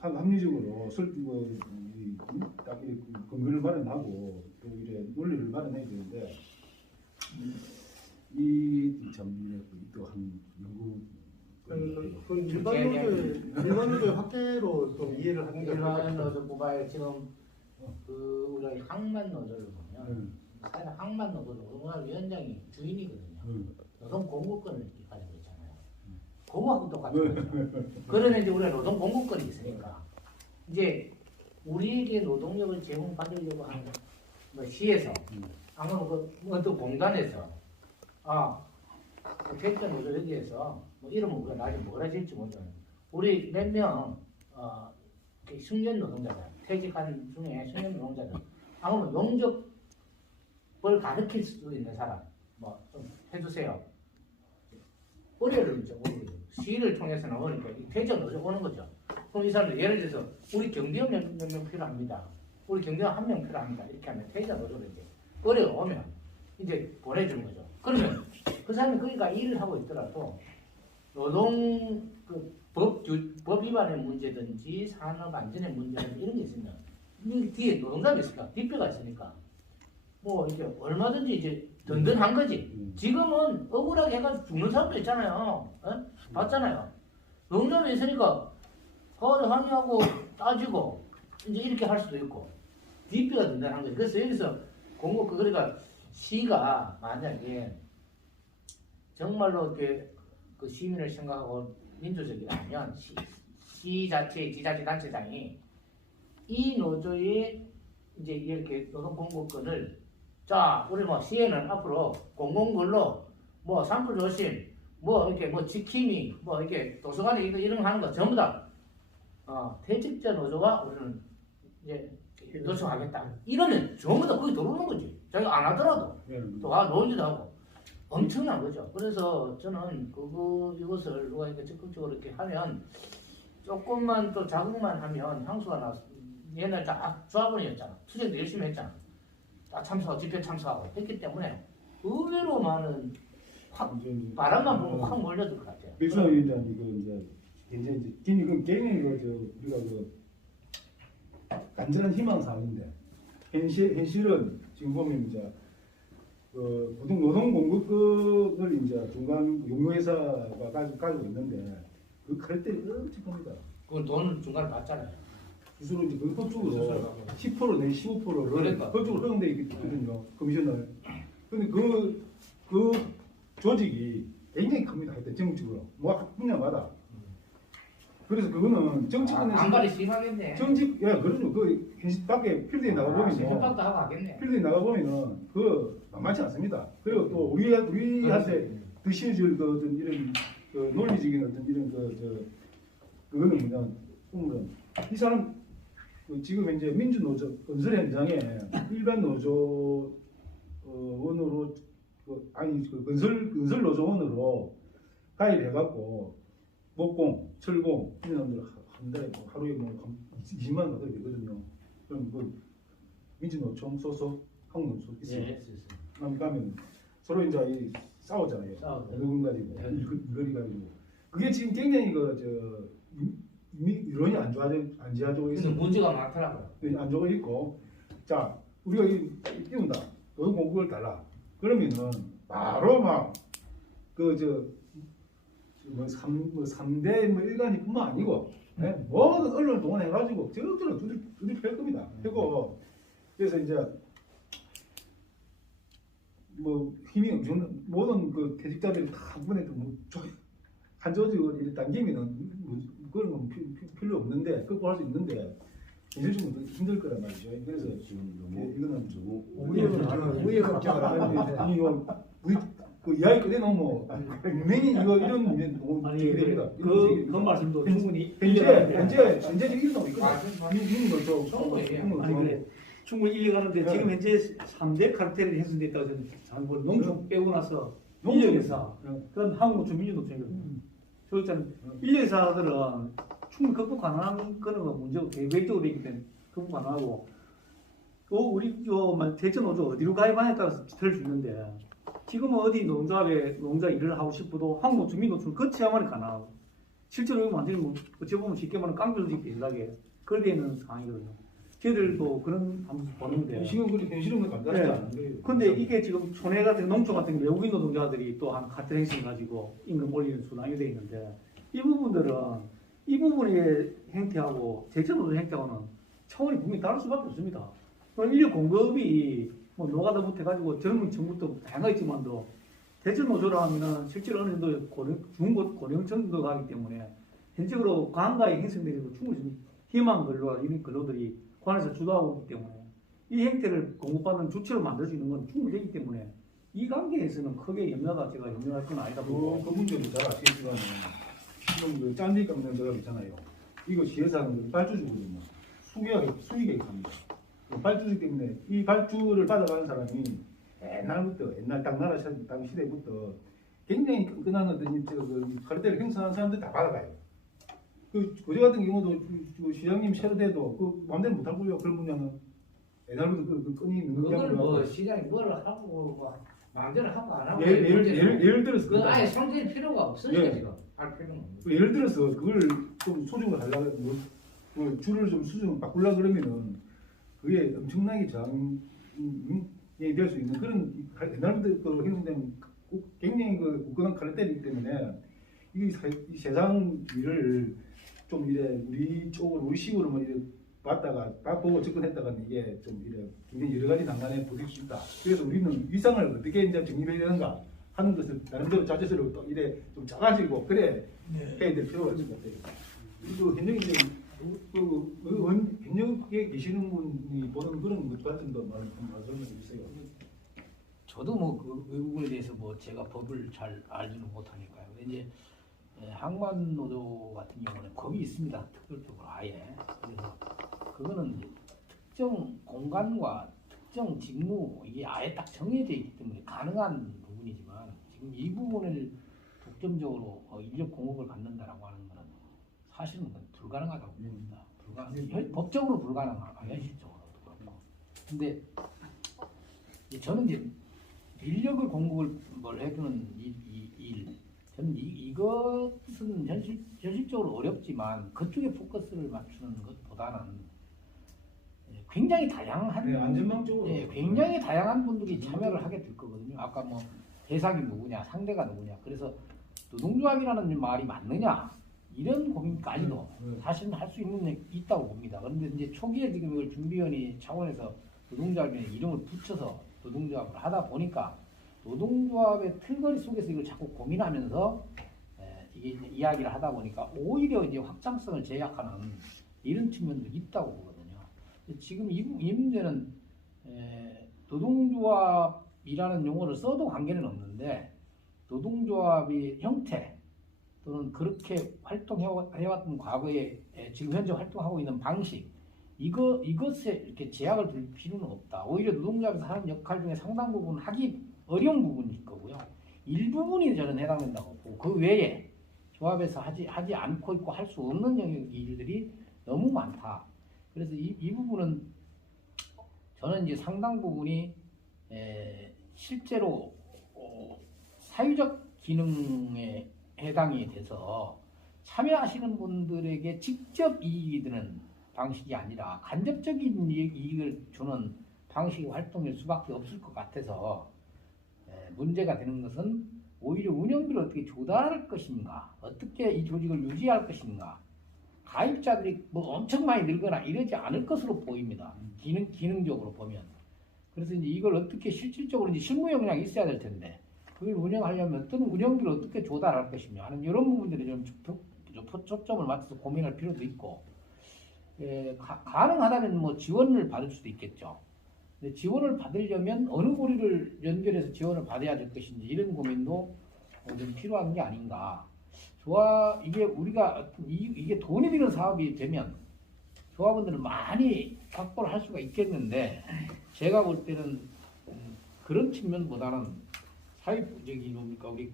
합리적으로 딱 근거를 마련하고 또 이제 논리를 마련해야 되는데, 이참 또한 연구 일반 노조의 확대로 좀 이해를 하는 게 일반 노조부가 지금 우리가 항만 노조를 보면 사실 항만 노조 노동위원장이 주인이거든요. 노동 공급권을 가지고 있잖아요. 그거하고 똑같은 거죠. 그러면 이제 우리가 노동 공급권이 있으니까 이제 우리에게 노동력을 제공받으려고 하는 뭐 시에서 아무튼 그 어떤 공단에서 퇴직자 노조 여기에서 뭐 이러면 우리가 나중에 뭐라 질지 모르잖아요. 우리 몇 명 숙련 노동자들, 퇴직한 중에 숙련 노동자들 아무튼 용접을 가르칠 수 있는 사람 뭐 좀 해주세요. 의뢰를 이제 시를 통해서 나오니까 퇴직자 노조 오는 거죠. 그럼 이 사람들 예를 들어서 우리 경비원 몇 명 필요합니다. 우리 경비원 1명 필요합니다. 이렇게 하면 퇴직자 노조를 이제 의뢰가 오면 이제 보내주는 거죠. 그러면 그 사람이 거기가 일을 하고 있더라도 노동 법 위반의 문제든지 산업 안전의 문제든지 이런 게 있으면 이 뒤에 노동자가 있으니까 뒷배가 있으니까 뭐 이제 얼마든지 이제 든든한 거지. 지금은 억울하게 해가지고 죽는 사람도 있잖아요. 봤잖아요. 노동자가 있으니까 항의하고 따지고 이제 이렇게 할 수도 있고 뒷배가 든든한 거지. 그래서 여기서 그러니까 시가 만약에 정말로 그 시민을 생각하고 민주적이라면 시 자체의 지자체단체장이 이 노조의 이제 이렇게 노동 공급권을 자 우리 뭐 시에는 앞으로 공공근로 뭐 산불 조심 뭐 이렇게 뭐 지킴이 뭐 이렇게 도서관에 이런 거 하는 거 전부 다 퇴직자 노조가 우리는 이제 요청하겠다. 이러면 전부 다 거기 들어오는 거지. 자기가 안 하더라도 또 노인도 하고 엄청난 거죠. 그래서 저는 이것을 누가 이렇게 적극적으로 이렇게 하면 조금만 또 자극만 하면 향수가 나서 옛날 다 조합원이었잖아. 투쟁도 열심히 했잖아. 다 참석하고 집회 참석하고 했기 때문에 의외로 많은 바람만 보면 확 몰려들 것 같아요. 백수아 위원장 이거 이제 개인이 우리가 간절한 희망 사항인데 현실은 지금 보면 이제 노동 공급 그걸 이제 중간 용료회사가 가지고 있는데 그 카르텔이 엄청 큽니다. 그건 돈 중간에 받잖아요. 주로 이제 그쪽으로 10% 내지 15%를 그러니까. 그쪽으로 허용돼 있거든요. 커미션을. 근데 그 조직이 굉장히 큽니다. 하여튼 정치적으로 뭐 분야마다. 그래서 그거는 정치권에서 반발이 심하겠네. 정직 예 그러죠. 그 현실 밖에 필드에 나가 보면 협박도 하고 하겠네. 필드에 나가 보면은 그 만만치 않습니다. 그리고 또 우리한테 드시줄 그 어떤 이런 그 논리적인 어떤 이런 그거는 뭐냐면 이 사람 그 지금 이제 민주노조 건설 현장에 일반 노조 원으로 그 건설 노조원으로 가입해갖고 목공, 철공 이런 사람들 한 달에 뭐 하루에 뭐 20만 원 가까이 되거든요. 그럼 그 민주노총 소속 한국노조 있어요. 예, 가면 서로 이제 싸우잖아요. 누군 가지고 이거리 가지고 그게 지금 굉장히 이론이 안 좋아지고 그래서 문제가 많더라고요. 안 좋아 있고 자 우리가 띄운다. 너 공급을 달라. 그러면은 바로 막 뭐 3대 뭐 일간이뿐만 아니고 모든 언론을 동원해가지고 저쪽으로 두들 팰 겁니다. 그리고 그래서 이제 뭐 힘이 엄청 모든 그 퇴직자들이 다 한 번에 한 조직을 이렇게 당기면은 그건 뭐 필요 없는데 그거 할 수 있는데 현실적으로 힘들 거란 말이죠. 그래서 지금 이거는 우회 걱정을 하는데 이거 그 이야기 끝에 너무 분명히 이거 이런 아니 됩니다. 그 말씀도 충분히 현재 이런 나오고 아니 있거든요. 그래 충분히 일리가는데 네. 지금 현재 3대 카르텔이 형성됐다고 저는 장본 농촌 빼고 나서 농촌. 인력회사 네. 그다음 한국노총 민주노총이거든요. 저 일단 인력회사들은 충분히 극복 가능한 거는 문제고 계획적으로 되기 때문에 극복 가능하고 또 우리 대전 노조 어디로 가입하냐에 따라서 틀릴 수 있는데 지금은 어디 농자 일을 하고 싶어도 한국노총 민노총을 거쳐야만 가능하고 실제로 완전히 뭐 어찌 보면 쉽게 말하면 깡패 조직 비슷하게 그렇게 있는 상황이거든요. 저희들도 그런 한번 보는데 지금 그렇게 현실은 간단하지 네. 않은데 근데 이게 지금 촌에 같은 농촌 같은 외국인 노동자들이 또 한 카텔 행성 가지고 임금 올리는 순환이 돼 있는데 이 부분의 행태하고 대체노조 행태하고는 차원이 분명히 다를 수밖에 없습니다. 인력 공급이 뭐 노가다부터 해가지고 젊은 층부터 다양하게 있지만도 대체노조라 하면은 실제로 어느 정도 고령 정도 가기 때문에 현실적으로 과한가에 형성되는 충분히 희망 근로와 이런 근로들이 관에서 주도하고 있기 때문에 이 행태를 공급받는 주체로 만들 수 있는 건 충분히 되기 때문에 이 관계에서는 크게 제가 염려할 건 아니다 보고 그 문제도 잘 아시겠지만 지금 그 짠디 깎는 저가 있잖아요. 이거 시에서는 발주주거든요. 수익에 갑니다. 발주주 때문에 이 발주를 받아가는 사람이 옛날 당나라 시대부터 굉장히 끈끈한 어떤 카르텔을 형성하는 사람들 다 받아가요. 그제 같은 경우도 시장님 셔도돼도 그 마음대로 못하고요. 그런 분야는 옛날부터 그 끈이 있는 그걸 뭐 경우가 시장이 뭘 하고 뭐 마음대로 하고 안 하고 예를 들어서 그 아예 손댈 필요가 없으니까 예. 지금 할 필요는 없는 예를 들어서 그걸 좀 소중을 하려고 줄을 좀 수준 바꾸려 그러면은 그게 엄청나게 저항이 될 수 있는 그런 옛날부터 그 형성된 굉장히 그 굳건한 카르텔이기 때문에 이 세상 일을 좀 이래 우리 쪽으로 우리 식으로 뭐 이래 봤다가 보고 접근했다가는 이게 좀 이래 굉장히 여러 가지 난관에 부딪힐 수 있다. 그래서 우리는 위상을 어떻게 이제 정립해야 되는가 하는 것을 나름대로 자체적으로 또 이래 좀 작아지고 그래 해야 될 필요가 있을 것 같아요. 그리고 현역에 현역에 계시는 분이 보는 그런 것 같은 거 말씀해 주세요. 저도 뭐 그 부분에 대해서 뭐 제가 법을 잘 알지는 못하니까요. 근데 이제 항만 노조 같은 경우는 법이 있습니다. 특별적으로 아예. 그래서 그거는 이제 특정 공간과 특정 직무 이게 아예 딱 정해져 있기 때문에 가능한 부분이지만 지금 이 부분을 독점적으로 인력 공급을 받는다라고 하는 것은 사실은 불가능하다고 봅니다. 법적으로 불가능하고 현실적으로도 그렇고. 근데 저는 이제 인력을 공급을 해주는 일, 저는 이것은 현실적으로 어렵지만 그쪽에 포커스를 맞추는 것보다는 굉장히 다양한 안전망 쪽으로 굉장히 다양한 분들이 참여를 하게 될 거거든요. 아까 뭐 대상이 누구냐, 상대가 누구냐. 그래서 노동조합이라는 말이 맞느냐 이런 고민까지도 사실은 할 수 있다고 봅니다. 그런데 이제 초기에 지금 이걸 준비위원회 차원에서 노동조합에 이름을 붙여서 노동조합을 하다 보니까 노동조합의 틀거리 속에서 이걸 자꾸 고민하면서 이게 이제 이야기를 하다 보니까 오히려 이제 확장성을 제약하는 이런 측면도 있다고 보거든요. 지금 이 문제는 노동조합이라는 용어를 써도 관계는 없는데 노동조합의 형태 또는 그렇게 활동해왔던 과거에 지금 현재 활동하고 있는 방식 이것에 이렇게 제약을 둘 필요는 없다. 오히려 노동조합에서 하는 역할 중에 상당 부분 하기 어려운 부분일 거고요. 일부분이 저는 해당된다고 보고 그 외에 조합에서 하지 않고 있고 할 수 없는 영역 일들이 너무 많다. 그래서 이 부분은 저는 이제 상당 부분이 실제로 사회적 기능에 해당이 돼서 참여하시는 분들에게 직접 이익이 드는 방식이 아니라 간접적인 이익을 주는 방식의 활동일 수밖에 없을 것 같아서 문제가 되는 것은 오히려 운영비를 어떻게 조달할 것인가, 어떻게 이 조직을 유지할 것인가, 가입자들이 뭐 엄청 많이 늘거나 이러지 않을 것으로 보입니다. 기능적으로 보면. 그래서 이제 이걸 어떻게 실질적으로 이제 실무 역량이 있어야 될 텐데, 그걸 운영하려면 어떤 운영비를 어떻게 조달할 것이냐 하는 이런 부분들이 좀 초점을 맞춰서 고민할 필요도 있고, 가능하다면 뭐 지원을 받을 수도 있겠죠. 근데 지원을 받으려면 어느 고리를 연결해서 지원을 받아야 될 것인지 이런 고민도 좀 필요한 게 아닌가. 이게 우리가 이게 돈이 드는 사업이 되면 조합원들은 많이 확보를 할 수가 있겠는데 제가 볼 때는 그런 측면보다는 사회적인 뭡니까 우리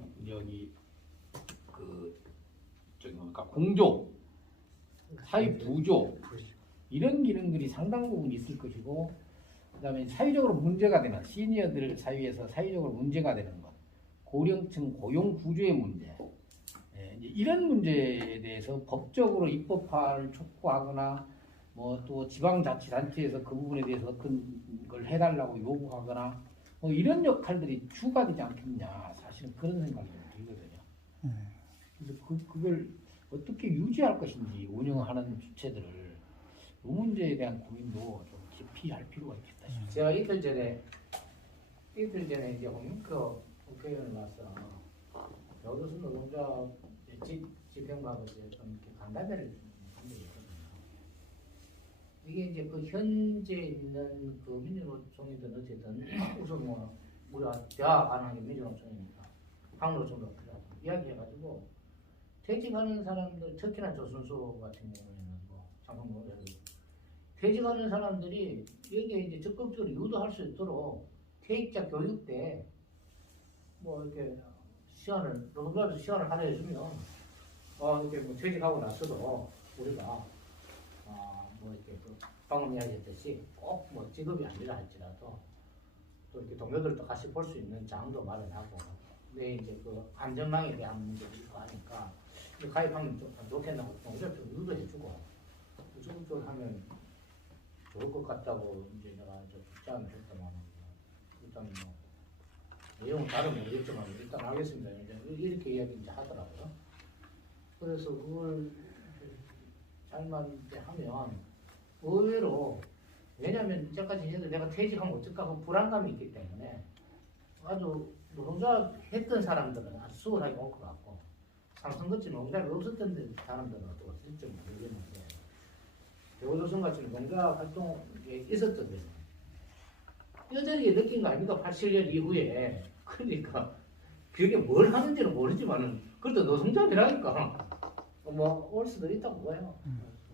공조, 사회 부조 이런 기능들이 상당 부분 있을 것이고, 그다음에 사회적으로 문제가 되는 시니어들 사이에서 사회적으로 문제가 되는 것, 고령층 고용 구조의 문제, 이런 문제에 대해서 법적으로 입법화를 촉구하거나 뭐 또 지방자치단체에서 그 부분에 대해서 어떤 걸 해달라고 요구하거나 뭐 이런 역할들이 주가 되지 않겠냐, 사실은 그런 생각이 들거든요. 그래서 그걸 어떻게 유지할 것인지 운영하는 주체들을 이 문제에 대한 고민도 좀 깊이 할 필요가 있겠다 싶습니다. 제가 이틀 전에 이제 홍영표 국회의원을 만나서 여도수 노동자 집행하고 이제 좀 이렇게 간담회를 한 적이 있거든요. 이게 이제 그 현재 있는 그 민주노총이든 어쨌든 우선 뭐 우리가 대화 가능한 게 민주노총이니까 한국노총도 필요하고 이야기해가지고 퇴직하는 사람들, 특히나 조선소 같은 경우에는 뭐 장성노동자들 퇴직하는 사람들이 여기에 이제 적극적으로 유도할 수 있도록 퇴직자 교육 때 뭐 이렇게 노동조합에서 시간을 하나 해주면 이렇게 뭐 퇴직하고 나서도 우리가 뭐 이렇게 그 방금 이야기했듯이 꼭 뭐 직업이 아니라 할지라도 또 이렇게 동료들도 같이 볼 수 있는 장도 마련하고, 근데 이제 그 안전망에 대한 문제도 있고 하니까 가입하면 좀 좋겠다고 동료들 좀 유도해주고 적극적으로 하면 좋을 것 같다고 이제 내가 주장을 했더만 일단 뭐 내용은 다른 모르겠지만 일단 알겠습니다. 이렇게 이야기 이제 하더라고요. 그래서 그걸 잘만 하면 의외로, 왜냐하면 이제까지 내가 퇴직하면 어쩔까 그 불안감이 있기 때문에 아주 노동조합 했던 사람들은 아주 수월하게 올 것 같고, 상승거치 노동조합이 없었던 사람들은 또 어떨지 모르겠는데 대우조선같이 노동조합 활동에 있었던 데는 뼈저리게 느낀 거 아닙니까? 87년 이후에. 그러니까 그게 뭘 하는지는 모르지만은 그래도 노동조합이라니까 뭐 올 수도 있다고 봐요.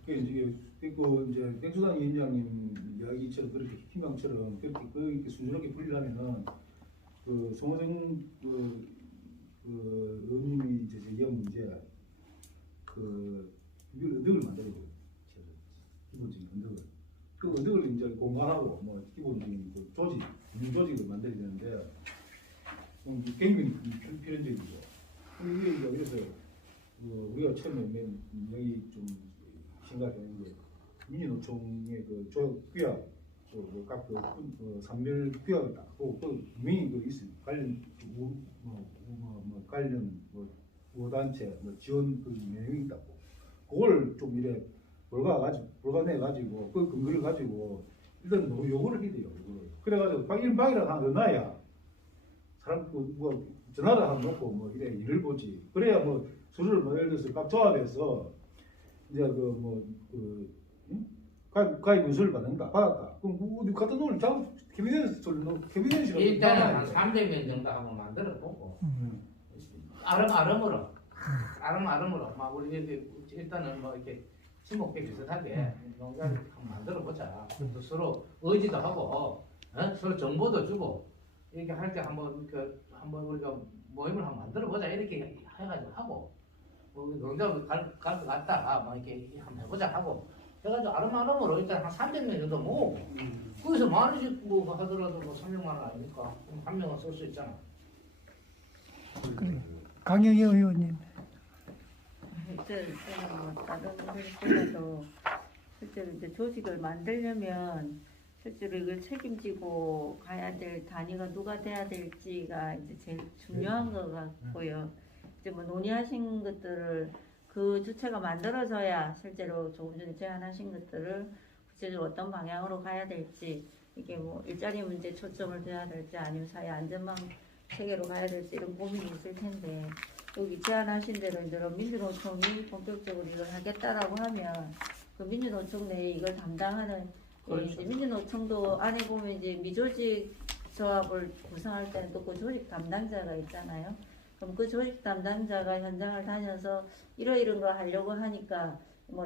이제 백수단 위원장님 이야기처럼 그렇게 희망처럼 그렇게 순조롭게 풀리려면은 그 송호정 의원님이 이제 제기한 문제 언덕을 만들어야 돼요. 기본적인 언덕을. 그 언덕을 이제 공간하고 뭐 기본적인 그 조직을 만들어야 되는데 굉장히 필연적이고, 이게 이제 그래서 우리가 처음에 여기 좀 생각했는 게 민주노총의 그 조약 각 산별 규약이 딱 또 분명히 있습니다. 관련 관련 우단체 지원 내용이 있다고. 그걸 좀 이래 몰아내 가지고 그 근거를 가지고 일단 요거를 해야 돼요. 요거를. 그래가지고 이런 방이라도 하나 넣어놔야 사람 전화를 한번 놓고 이래 일을 보지. 그래야 서류를 예를 들어서 각 조합에서 이제 가입 문서를 받았다. 그럼 우리 같은 놈을 캐비넷으로 일단은 한 300명 정도 한번 만들어 보고 아름아름으로 막 우리 일단은 이렇게 지목회 비슷하게 농가를 한번 만들어 보자. 그래서 서로 의지도 하고 서로 정보도 주고 이렇게 할 때 한번 우리가 모임을 한번 만들어 보자 이렇게 해가지고 하고 농장을 갈것 같다 막 이렇게 한번 해보자 하고 해가지고 아름아름으로 일단 한 300명 정도 모으고 거기서 만 원씩 하더라도 300만 원 아닙니까? 그럼 한 명은 쓸 수 있잖아. 그래. 강영희 의원님. 저는 다른 분들보다도 실제로 이제 조직을 만들려면 실제로 이걸 책임지고 가야 될 단위가 누가 돼야 될지가 이제 제일 중요한 것 같고요. 이제 논의하신 것들을 그 주체가 만들어져야 실제로 조금 전에 제안하신 것들을 구체적으로 어떤 방향으로 가야 될지 이게 일자리 문제 초점을 둬야 될지 아니면 사회 안전망 체계로 가야 될지 이런 고민이 있을 텐데 여기 제안하신 대로 이제 민주노총이 본격적으로 이걸 하겠다라고 하면 그 민주노총 내에 이걸 담당하는 이제 민주노총도 안에 보면 이제 미조직 조합을 구성할 때는 또 그 조직 담당자가 있잖아요. 그럼 그 조직 담당자가 현장을 다녀서 이런 걸 하려고 하니까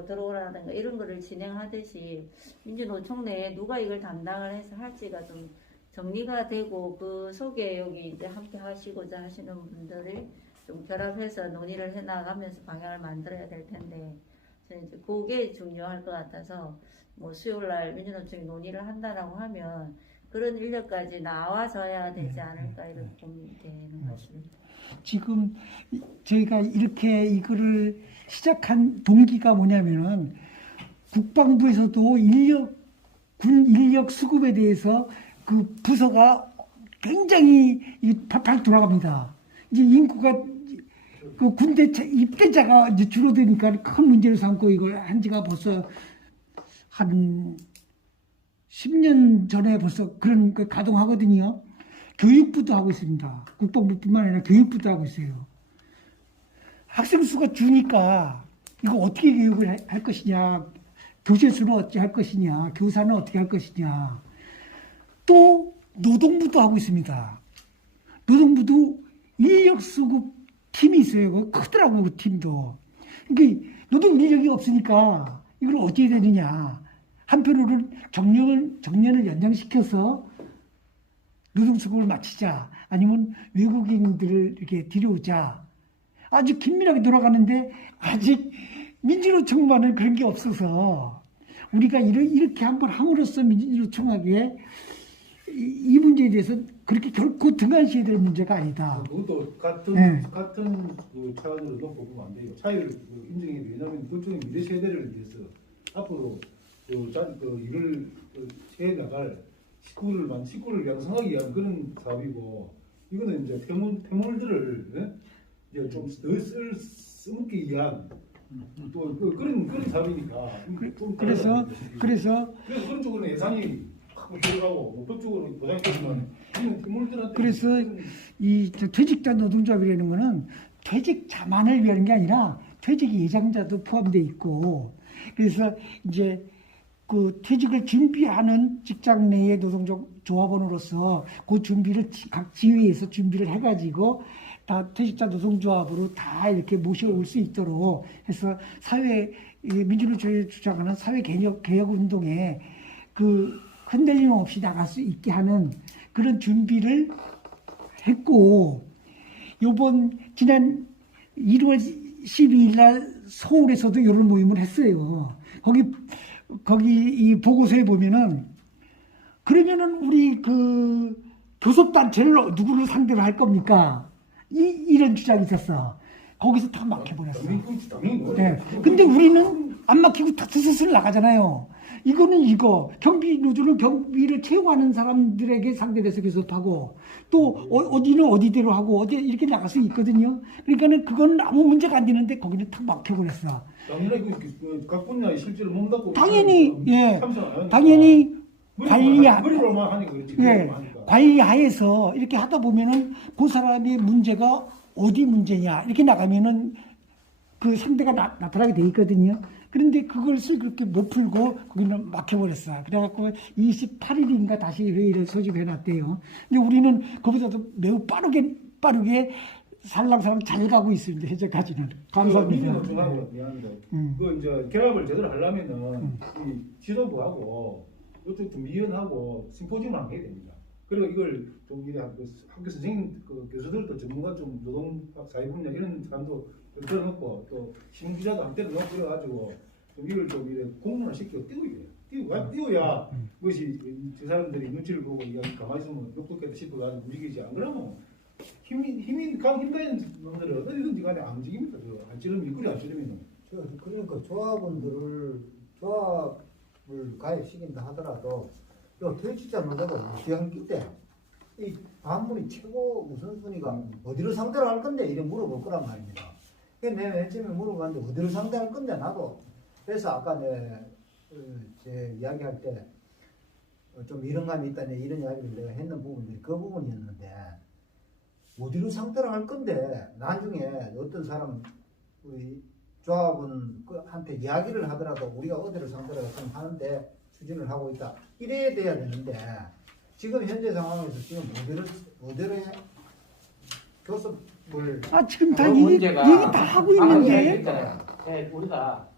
들어오라든가 이런 거를 진행하듯이 민주노총 내에 누가 이걸 담당을 해서 할지가 좀 정리가 되고 그 속에 여기 이제 함께 하시고자 하시는 분들이 좀 결합해서 논의를 해나가면서 방향을 만들어야 될 텐데 저는 이제 그게 중요할 것 같아서 수요일날 민주노총이 논의를 한다라고 하면 그런 인력까지 나와줘야 되지 않을까 이런 고민이 되는 것 같습니다. 지금 저희가 이렇게 이거를 시작한 동기가 뭐냐면은 국방부에서도 군 인력 수급에 대해서 그 부서가 굉장히 팔팔 돌아갑니다. 이제 인구가 그 군대 입대자가 이제 줄어드니까 큰 문제를 삼고 이걸 한 지가 벌써 한 10년 전에 벌써 그런 거 가동하거든요. 교육부도 하고 있습니다. 국방부뿐만 아니라 교육부도 하고 있어요. 학생 수가 주니까 이거 어떻게 교육을 할 것이냐, 교재 수는 어떻게 할 것이냐, 교사는 어떻게 할 것이냐. 또 노동부도 하고 있습니다. 노동부도 인력 수급 팀이 있어요. 크더라고요, 그 팀도. 그러니까 노동 인력이 없으니까 이걸 어떻게 되느냐. 한편으로는 정년을 연장시켜서 노동수급을 마치자. 아니면 외국인들을 이렇게 들여오자. 아주 긴밀하게 돌아가는데 아직 민주노총만은 그런 게 없어서 우리가 이렇게 한번 함으로써 민주노총하게 이 문제에 대해서 그렇게 결코 등한시해야 될 문제가 아니다. 그것도 같은 그 차원으로 놓고 보면 안 돼요. 차이를 인정해야 돼요. 왜냐하면 그쪽의 미래 세대를 위해서 앞으로 일을 해 나갈 식구를 양성하기 위한 그런 사업이고 이거는 이제 퇴물들을 이제 좀 더 써먹기 위한 또 그런 사업이니까. 그래서 그런 쪽으로는 예산이 확 들어가고 법적으로 보장되지만 이런 퇴물들한테 그래서 이 퇴직자 노동조합이라는 거는 퇴직자만을 위한 게 아니라 퇴직 예정자도 포함되어 있고 그래서 이제 그 퇴직을 준비하는 직장 내의 노동조합원으로서 그 준비를 각 지위에서 준비를 해가지고 다 퇴직자 노동조합으로 다 이렇게 모셔올 수 있도록 해서 민주노총이 주장하는 사회 개혁 운동에 그 흔들림 없이 나갈 수 있게 하는 그런 준비를 했고 지난 1월 12일 날 서울에서도 이런 모임을 했어요. 거기 이 보고서에 보면은 그러면은 우리 그 교섭단체를 누구를 상대로 할 겁니까? 이런 주장이 있었어. 거기서 다 막혀버렸어. 당연히 예. 근데 우리는 안 막히고 다 스스로 나가잖아요. 이거는 이거 경비 노조는 경비를 채용하는 사람들에게 상대돼서 교섭하고 또 어디는 어디대로 하고 어디 이렇게 나갈 수 있거든요. 그러니까는 그건 아무 문제가 안 되는데 거기는 탁 막혀버렸어. 당연히 각 분야에 실제로 몸담고 당연히 예, 참석 안 하니까. 당연히 머리로만 하니까 그렇지. 예, 머리로만 하니까. 관리하에서 이렇게 하다 보면은 그 사람의 문제가 어디 문제냐 이렇게 나가면은 그 상대가 나타나게 돼 있거든요. 그런데 그것을 그렇게 못 풀고 거기는 막혀버렸어. 그래갖고 28일인가 다시 회의를 소집해놨대요. 근데 우리는 그보다도 매우 빠르게 살랑살랑 잘 가고 있습니다. 현재까지는. 감사합니다. 민주노총하고 미안합니다. 그 이제 결합을 제대로 하려면은 이 지도부하고 이쪽 준비위원하고 심포지엄을 한번 해야 됩니다. 그리고 이걸 좀 이래 학교 선생님, 그 교수들도 전문가 좀 노동 사회 분야 이런 사람도 좀 들어놓고 또 신문 기자도 한테도 넣고 그래가지고 좀 이걸 좀 이래 공론화 시키고 띄워야 그것이 저 사람들이 눈치를 보고 이거 가만히 있으면 욕먹겠다 싶어가지고 움직이지. 안 그러면 힘이 힘다는 놈들은 어디든지 간에 안 움직입니다. 안 찌르면 일거리 안 찌르면. 그러니까 조합을 가입시킨다 하더라도 요 퇴직자 노조가 시행기 때 이 반문이 최고 우선순위가 어디를 상대로 할 건데 이래 물어볼 거란 말입니다. 그래서 내가 맨 처음에 물어봤는데 어디를 상대할 건데 나도 그래서 아까 제 이야기할 때 좀 이런 감이 있다네 이런 이야기를 내가 했는 부분들이 그 부분이었는데 어디를 상대로 할 건데 나중에 어떤 사람 우리 조합은 한테 이야기를 하더라도 우리가 어디를 상대로 하는데 추진을 하고 있다 이래야 돼야 되는데 지금 현재 상황에서 지금 어디로 교섭을 지금 다 그 얘기 문제가 다 하고 있는데 있잖아요. 우리가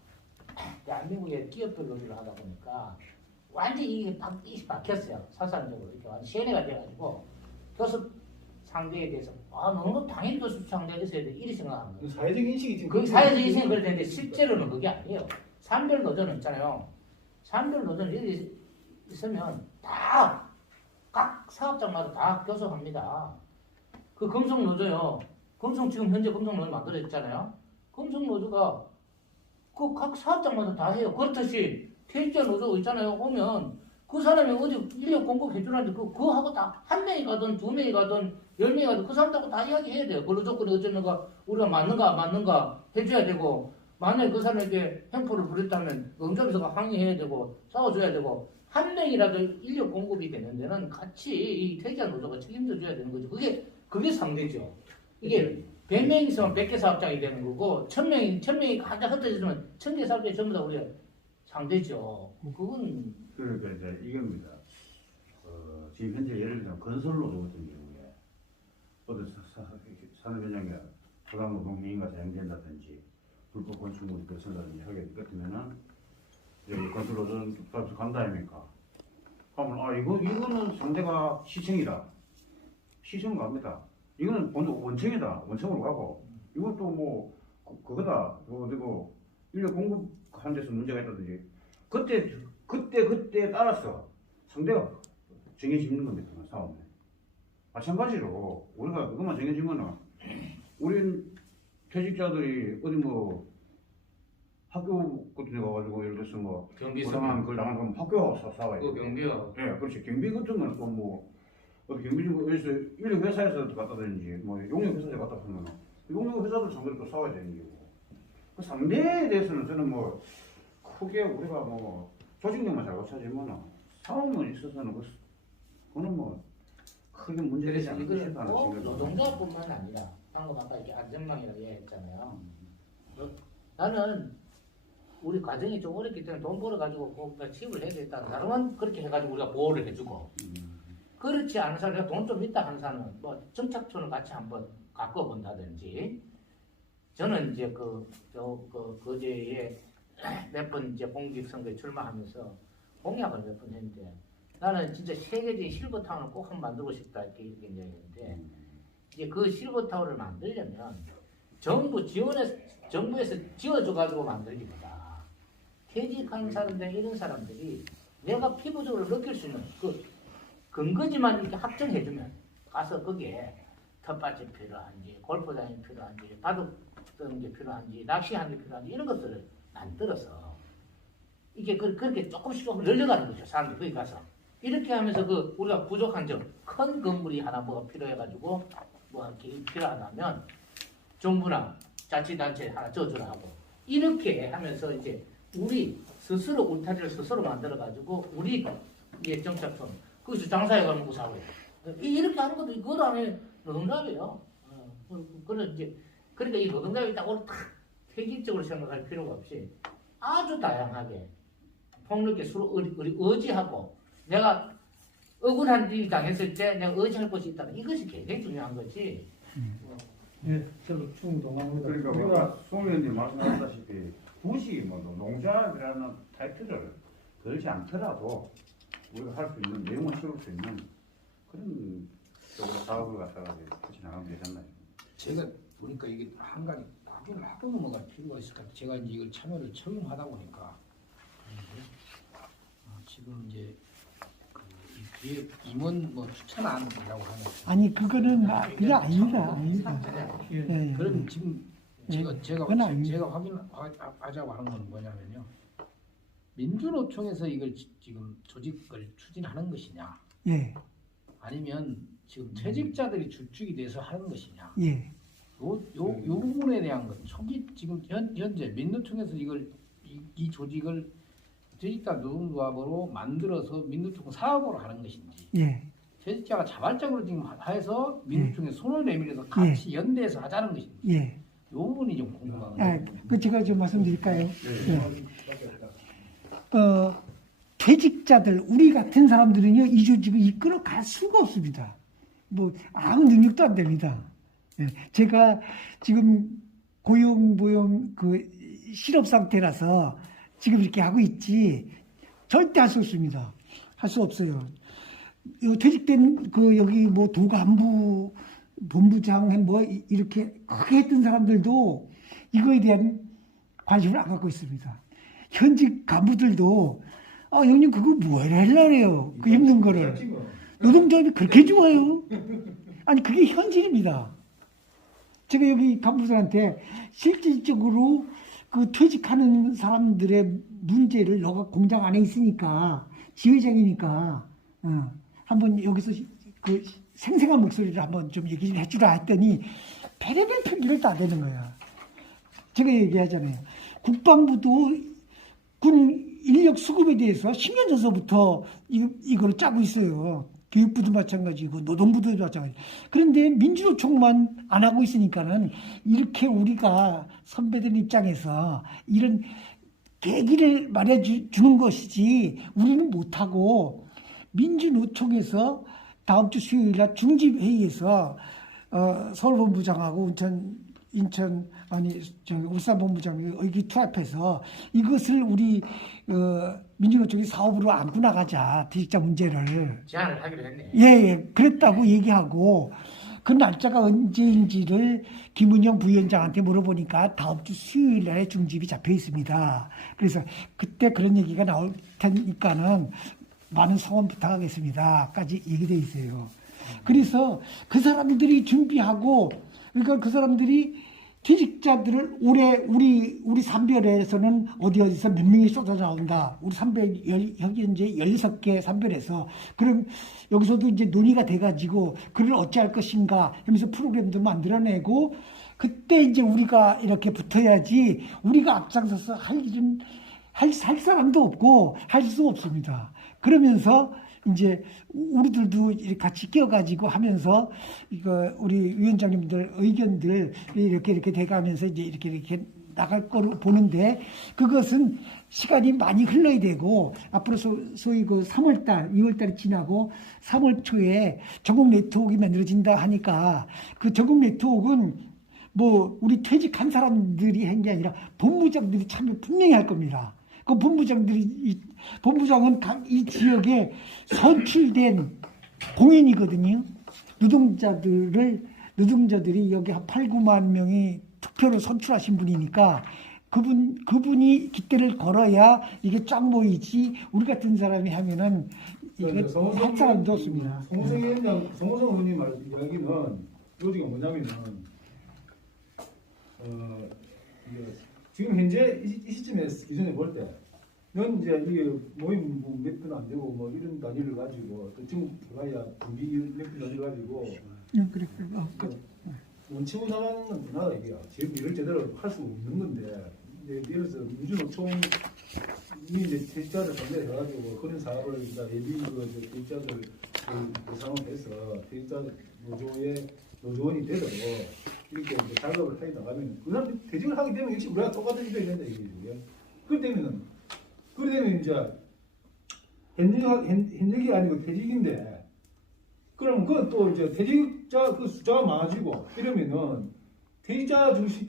대한민국의 기업들 논의를 하다 보니까 완전히 이게 박혔어요. 사상적으로 이렇게 완전 시행해가 돼가지고 교섭 상대에 대해서 너는 당연히 교섭 상대가 있어야 돼 이렇게 생각하는 거예요. 사회적 인식이 지금 그 사회적 인식은 그런데 실제로는 그게 아니에요. 산별 노조는 있잖아요. 산별 노조는 여기 있으면 다 각 사업장마다 다 교섭합니다. 그 금속 노조요. 지금 현재 금속 노조 만들어졌잖아요. 금속 노조가 그 각 사업장마다 다 해요. 그렇듯이 퇴직자 노조 있잖아요. 오면 그 사람이 어디 인력 공급해 주라는데 그거 하고 다 한 명이 가든 두 명이 가든 10명이 가든 그 사람하고 다 이야기해야 돼요. 근로 조건이 어쩌는가 우리가 맞는가 해줘야 되고 만약에 그 사람에게 횡포를 부렸다면 응접에서 항의해야 되고 싸워줘야 되고 한 명이라도 인력 공급이 되는 데는 같이 이 퇴직자 노조가 책임져 줘야 되는 거죠. 그게 상대죠. 이게 100명이 있으면 100개 사업장이 되는 거고 1000명이 각자 흩어졌으면 1000개 사업장이 전부 다 우리가 상대죠. 그건 그러니까 이제 이겁니다. 지금 현재 예를 들면 건설노조 같은 경우에 어떤 산업 현장에 부당노동행위가 자행된다든지 불법 건축물이 건설다든지 하게 같으면은 여기 건설노조는 또 간다 아닙니까? 하면 이거는 상대가 시청이다. 시청 갑니다. 이거는 원청이다. 원청으로 가고 이건 또 뭐 그거다. 그리고 인력 공급하는 데서 문제가 있다든지 그때 따라서 상대가 정해지는 겁니다. 싸움에. 마찬가지로 우리가 그것만 정해진 거는 우린 퇴직자들이 어디 뭐 학교 같은 데 가가지고 예를 들어서 뭐 부당한 그걸 당하면 학교가 싸워야 돼. 경비요. 예, 그렇지. 경비 같은 거는 또 뭐 어디 경비에서 인력 회사에서 갖다든지 뭐 용역 회사에 갖다 보면 용역 회사도 상대로 또 싸워야 되는 거고. 그 상대에 대해서는 저는 뭐 크게 우리가 뭐 조직력만 잘 갖춰지면 싸움에 있어서는 그거는 뭐 크게 문제되지 않을 것이다. 노동자뿐만 아니라 방금 아까 이렇게 안전망이라고 얘기했잖아요. 나는 우리 가정이 좀 어렵기 때문에 돈 벌어가지고 꼭 취업을 해야 되겠다는 사람은 그렇게 해가지고 우리가 보호를 해주고 그렇지 않은 사람, 돈 좀 있다 하는 사람은 뭐 정착촌을 같이 한번 가꿔본다든지 저는 이제 그제에 몇 번 이제 공직선거에 출마하면서 공약을 몇 번 했는데 나는 진짜 세계적인 실버타운을 꼭 한번 만들고 싶다 이렇게 얘기했는데 이제 그 실버타운을 만들려면 정부에서 지어줘가지고 만들기보다 퇴직한 사람들 이런 사람들이 내가 피부적으로 느낄 수 있는 그 근거지만 이렇게 확정해주면 가서 거기에 텃밭이 필요한지 골프장이 필요한지 바둑 뜨는 게 필요한지 낚시하는 게 필요한지 이런 것들을 만들어서 이게 그렇게 조금씩 늘려가는 거죠. 사람들이 거기 가서 이렇게 하면서 그 우리가 부족한 점, 큰 건물이 하나 뭐가 필요해가지고 뭐 이렇게 필요하다면 정부나 자치단체 하나 져주라 하고 이렇게 하면서 이제 우리 스스로 울타리를 스스로 만들어가지고 우리 정착성 거기서 장사해가는 거 사고요. 이렇게 하는 것도 그것도 안에 노동조합이에요. 그런 이제 그러니까 이 노동조합이 딱 오늘 탁 퇴직적으로 생각할 필요가 없이 아주 다양하게 폭력의 수로 의지하고 내가 억울한 일이 당했을 때 내가 의지할 곳이 있다는 이것이 굉장히 중요한 거지. 예, 저도 충분히 동감합니다. 그러니까 우리가 송 의원님 말씀하셨다시피 굳이 뭐 농자라는 타이틀을 걸지 않더라도 우리가 할 수 있는 내용을 채울 수 있는 그런 쪽으로 사업을 갖다가 같이 나가면 되잖아요. 제가 보니까 이게 한 가지 나도 넘어갈 필요가 있을 것 같아요. 제가 이제 이걸 참여를 처음 하다 보니까 지금 이제 그 뒤에 임원 뭐 추천안이라고 하는 아니 그거는 그냥 아닙니다. 예. 그럼 지금 제가 그건 아닙니다. 제가 확인하자고 하는 건 뭐냐면요. 민주노총에서 이걸 지금 조직을 추진하는 것이냐, 예, 아니면 지금 퇴직자들이 주축이 돼서 하는 것이냐. 예, 요 부분에 대한 것 초기 지금 현재 민노총에서 이 조직을 퇴직자 노동조합으로 만들어서 민노총 사업으로 하는 것인지 예, 퇴직자가 자발적으로 지금 해서 민노총에 손을 내밀어서 같이 연대해서 하자는 것인지 예. 요 부분이 좀 궁금하거든요. 아, 그 제가 좀 말씀드릴까요? 퇴직자들 우리 같은 사람들은요 이 조직을 이끌어갈 수가 없습니다. 뭐 아무 능력도 안 됩니다. 예, 제가 지금 고용보험 그 실업 상태라서 지금 이렇게 하고 있지 절대 할 수 없습니다. 할 수 없어요. 요 퇴직된 그 여기 뭐 도간부 본부장 뭐 이렇게 크게 했던 사람들도 이거에 대한 관심을 안 갖고 있습니다. 현직 간부들도 형님 그거 뭐라 하려래요. 그 힘든 거를. 노동조합이 그렇게 좋아요. 아니 그게 현실입니다. 제가 여기 간부들한테 실질적으로 그 퇴직하는 사람들의 문제를 너가 공장 안에 있으니까 지회장이니까 한번 여기서 그 생생한 목소리를 한번 좀 얘기 좀 해주라 했더니 별의별 편견을 다 대는 거야. 제가 얘기하잖아요. 국방부도 군 인력 수급에 대해서 10년 전서부터 이걸 짜고 있어요. 교육부도 마찬가지고 노동부도 마찬가지. 그런데 민주노총만 안 하고 있으니까는 이렇게 우리가 선배들 입장에서 이런 계기를 말해주는 것이지 우리는 못하고 민주노총에서 다음 주 수요일날 중집회의에서 서울본부장하고 울산본부장이 의기투합해서 이것을 우리 민주노총이 사업으로 안고 나가자 퇴직자 문제를 제안을 하기로 했네. 예, 그랬다고 얘기하고 그 날짜가 언제인지를 김은영 부위원장한테 물어보니까 다음 주 수요일 날에 중집이 잡혀 있습니다. 그래서 그때 그런 얘기가 나올 테니까는 많은 성원 부탁하겠습니다.까지 얘기돼 있어요. 그래서 그 사람들이 준비하고 그러니까 그 사람들이 퇴직자들을 올해 우리 산별에서는 어디서 몇 명이 쏟아 나온다. 우리 산별 현재 16개 산별에서 그럼 여기서도 이제 논의가 돼가지고 그를 어찌할 것인가 하면서 프로그램도 만들어내고 그때 이제 우리가 이렇게 붙어야지 우리가 앞장서서 할 일은 할 사람도 없고 할 수 없습니다. 그러면서 이제 우리들도 같이 끼어가지고 하면서 이거 우리 위원장님들 의견들 이렇게 돼가면서 이제 이렇게 나갈 거로 보는데 그것은 시간이 많이 흘러야 되고 앞으로 소위 그 3월달, 2월달이 지나고 3월 초에 전국 네트워크가 만들어진다 하니까 그 전국 네트워크는 뭐 우리 퇴직한 사람들이 한 게 아니라 본부장들이 참여 분명히 할 겁니다. 그 본부장은 이 지역에 선출된 공인이거든요. 노동자들이 여기 한 8, 9만 명이 투표로 선출하신 분이니까 그분이 깃대를 걸어야 이게 쫙 모이지 우리 같은 사람이 하면은 이게 할 사람도 없습니다. 송호성 의원님 이야기는 요지가 뭐냐면은 이제 지금 현재 이 시점에 기준에 볼 때, 넌 이제 이 모임 몇 분 안 되고 뭐 이런 단위를 가지고 또 지금 들어가야 분기 몇분 단위를 가지고 그래. 원치고 나가는 건 누나가 얘기야. 지금 일을 제대로 할 수 없는 건데, 예를 들어서 민주노총이 이제 퇴직자를 상대해가지고 그런 사업을 이제 예비 퇴직자들 대상으로 해서 퇴직자 노조원이 되도록 이렇게 이제 작업을 해 나가면 그 사람 퇴직을 하게 되면 역시 우리가 똑같은 일을 해야 된다 이게. 그러면 이제 현직이 아니고 퇴직인데. 그럼 그건 또 이제 퇴직자 그 숫자가 많아지고 이러면은 퇴직자가 중심이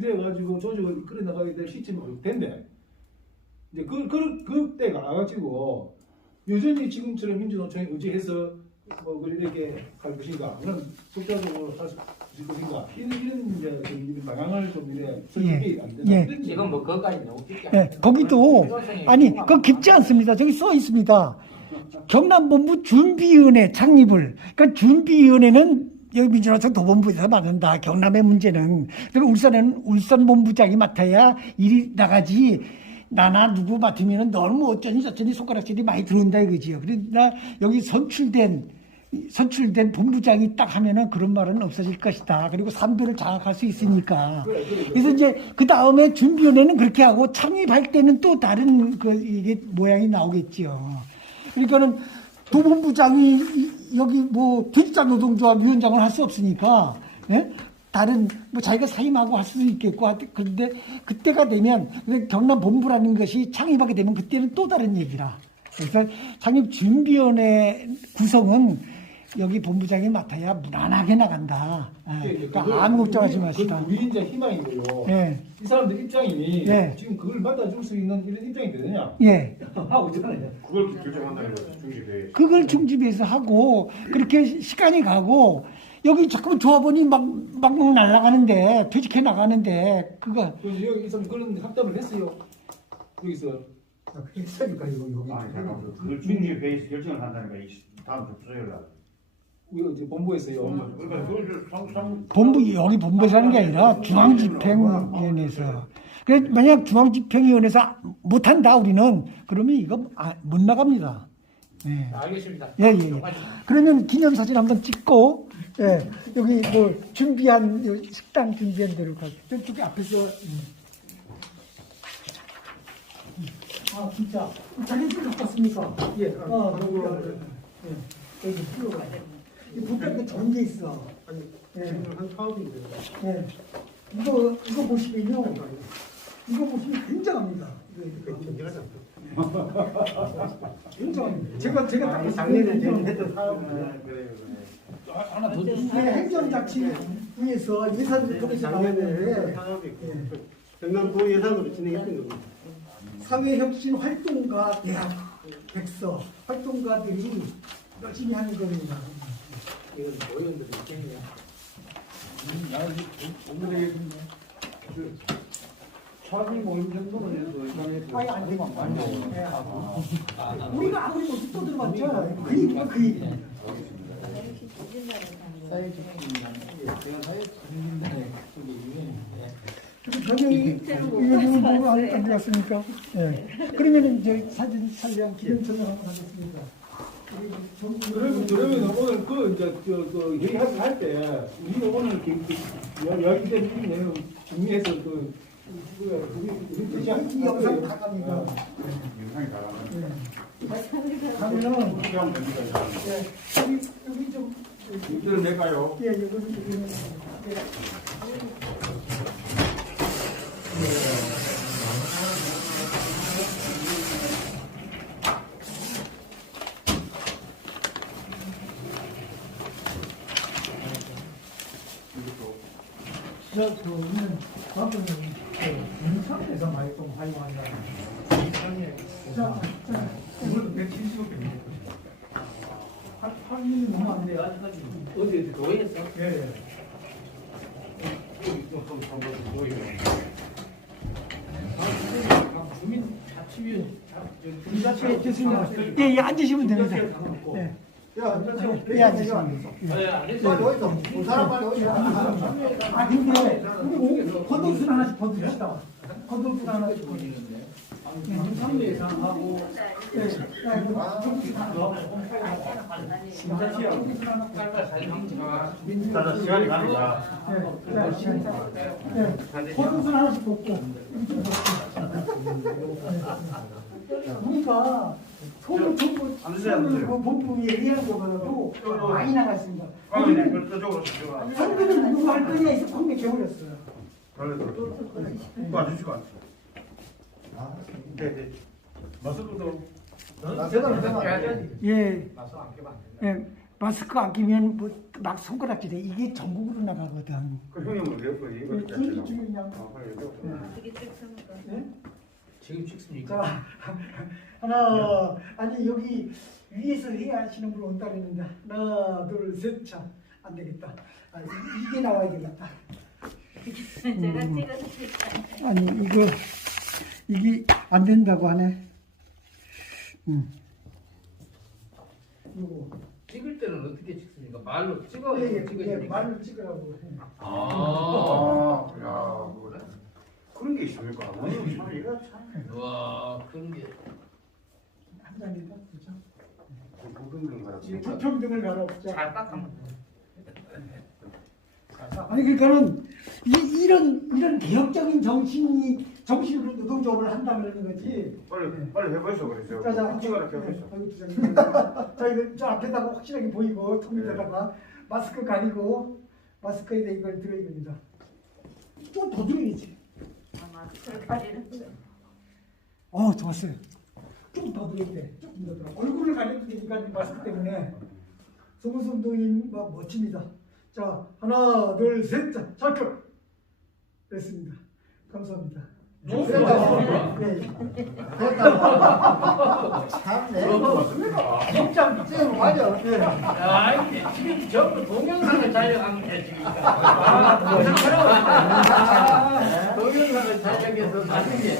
되어가지고 조직을 이끌어 나가게 될 시점이 올 텐데 이제 그때가 와가지고 여전히 지금처럼 민주노총에 의지해서 뭐 이렇게 할 것인가 그런 독자적으로 할 수 있을 것인가 이런 이제 좀 방향을 좀 이래 설득이 안 되나 이런 지금 뭐 그것까지 너무 깊게 네, 거기도 아니 그 깊지 않습니다. 저기 써 있습니다. 경남본부 준비위원회 창립을. 그러니까 준비위원회는 여기 민주노총 도본부에서 맡는다. 경남의 문제는. 그리고 울산은 울산본부장이 맡아야 일이 나가지. 나나 누구 맡으면은 너는 뭐 어쩌니 저쩌니 손가락질이 많이 들어온다 이거지요. 그러나 여기 선출된 본부장이 딱 하면은 그런 말은 없어질 것이다. 그리고 산별을 장악할 수 있으니까. 그래서 이제 그 다음에 준비위원회는 그렇게 하고 창립할 때는 또 다른 이게 모양이 나오겠지요. 그러니까는 도본부장이 여기 뭐 퇴직자 노동조합 위원장을 할 수 없으니까, 예? 다른 뭐 자기가 사임하고 할 수도 있겠고, 그런데 그때가 되면 경남 본부라는 것이 창립하게 되면 그때는 또 다른 얘기라. 그래서 창립 준비위원회 구성은 여기 본부장이 맡아야 무난하게 나간다. 그러니까 아무 걱정하지 마시다. 우리 이제 희망이고요. 예. 이 사람들 입장이 예. 지금 그걸 맡아줄 수 있는 이런 입장이 되느냐? 예. 하고 있잖아요. 그걸 결정한다는 거죠. 중집회. 그걸 중집에서 하고 그렇게 시간이 가고 여기 자꾸 조합원이 막 날아가는데 퇴직해 나가는데 그거 그래서 여기 이 사람 그런 합답을 했어요. 여기서 했으니까 이거 여기. 아, 잠깐만. 그걸 중집회에서 결정을 한다는 거야. 다음 접수를 하고. 우리가 이제 본부에서요. 그러니까 그걸 본부 여기 본부에서 하는 게 아니라 중앙집행위원회에서. 그래 만약 중앙집행위원회에서 못한다 우리는 그러면 이거 못 나갑니다. 예. 알겠습니다. 예. 그러면 기념사진 한번 찍고 예. 여기 뭐 준비한 식당 준비한 대로 가. 저쪽에 앞에서. 아 진짜 자기 좀 갖고 왔습니까? 예. 여기 풀어가. 이 북한도 좋은 게 있어. 아니, 예. 한 사업인데. 예. 이거 보시면요. 이거 보시면 굉장합니다. 그 견제하지 않다. 굉장합니다. 제가 딱 작년에 보시면 했던 사업인데. 하나 더 이게 주세요. 행정자치위에서 예산을 통해서 작년에 했던 나왔는데 사업이 경남도 예산으로 진행했던 겁니다. 사회혁신 활동가 대학 백서 활동가들이 열심히 하는 겁니다. 이건 모의원들이 있겠네요. 차기 모임 정도는 해도 예산에 아예 안 되고 우리가 아무리 못또 들어봤죠. 그 얘기가 그 얘기. 저녁이 이거 뭐가 안 되었습니까? 예. 그러면은 이제 사진 촬영 기념 촬영 한번 하겠습니다. 그러면 오늘 그 이제 그 회의할 때 우리가 오늘 여기 때 내용 정리해서 이 영상 다 갑니다. 영상이 나가면 가면은 필요하면 됩니다. 여기 좀 이들을 낼까요? 예, 여기는 저는 방금 인천에서 많이 좀 활용한다. 자, 이걸도 170억 할일이 너무 안 돼요. 아직까지. 어디 도에서 예. 주민 자치위원 예, 앉으시면 됩니다. 예. 해야지. 빨리 오이소. 두 사람 빨리 오이소. 아 근데 우리 겉옷을 하나씩 벗읍시다. 겉옷을 하나씩 벗으시는데. 상대 예상하고 자, 시간이 가니까. 겉옷을 하나씩 벗고. 우리가 소를 그 본품이 의한 거보다도 많이 나갔습니다. 그쪽으로 선배는 누구 할 거냐 해서 콩에 겨울였어요. 봐주시고 앉으세요. 네. 마스크도. 예, 나서 안 깨면 안 된다. 예, 마스크 안 끼면 뭐 막 손가락질해. 이게 전국으로 나가거든. 그 형님은 왜 그래? 이거 줄기 중이냐? 되게 쬐습니까? 지금 찍습니까? 자, 하나, 아니 여기 위에서 해야 하시는 분 온다 그랬는데 하나, 둘, 셋, 자, 안 되겠다. 아, 이게 나와야 되겠다. 제가 찍어서 아니 이게 안 된다고 하네. 요거 찍을 때는 어떻게 찍습니까? 말로 찍어 예, 찍으십니까? 말을 찍으라고 해. 야, 그래? 그런 게 있습니까? 참 이거 참. 와 그런 게 한 장이다, 그죠? 불평등 가라. 불평등을 가라없자. 잘 닦으면 아니 그러니까는 이런 개혁적인 정신으로 노동조합을 한다는 거지. 빨리 해보시오 그러죠. 자, 찍어라 해보시오. 자, 이거 저 앞에다가 확실하게 보이고 통에다가 마스크 가리고 마스크에다 이걸 들어야 됩니다. 좀 더 들어야지. 마스크를 가리는 좋았어요. 좀 더 들어야 돼. 조금 더 들어. 얼굴을 가려도 되니까 마스크 때문에. 소모선동인 막 멋집니다. 자, 하나, 둘, 셋, 자, 잠깐. 됐습니다. 감사합니다. 네. 참네. 진짜 지금 맞아. 야 지금 전부 동영상을 촬영한 게 지금 동영상을 촬영해서 나중에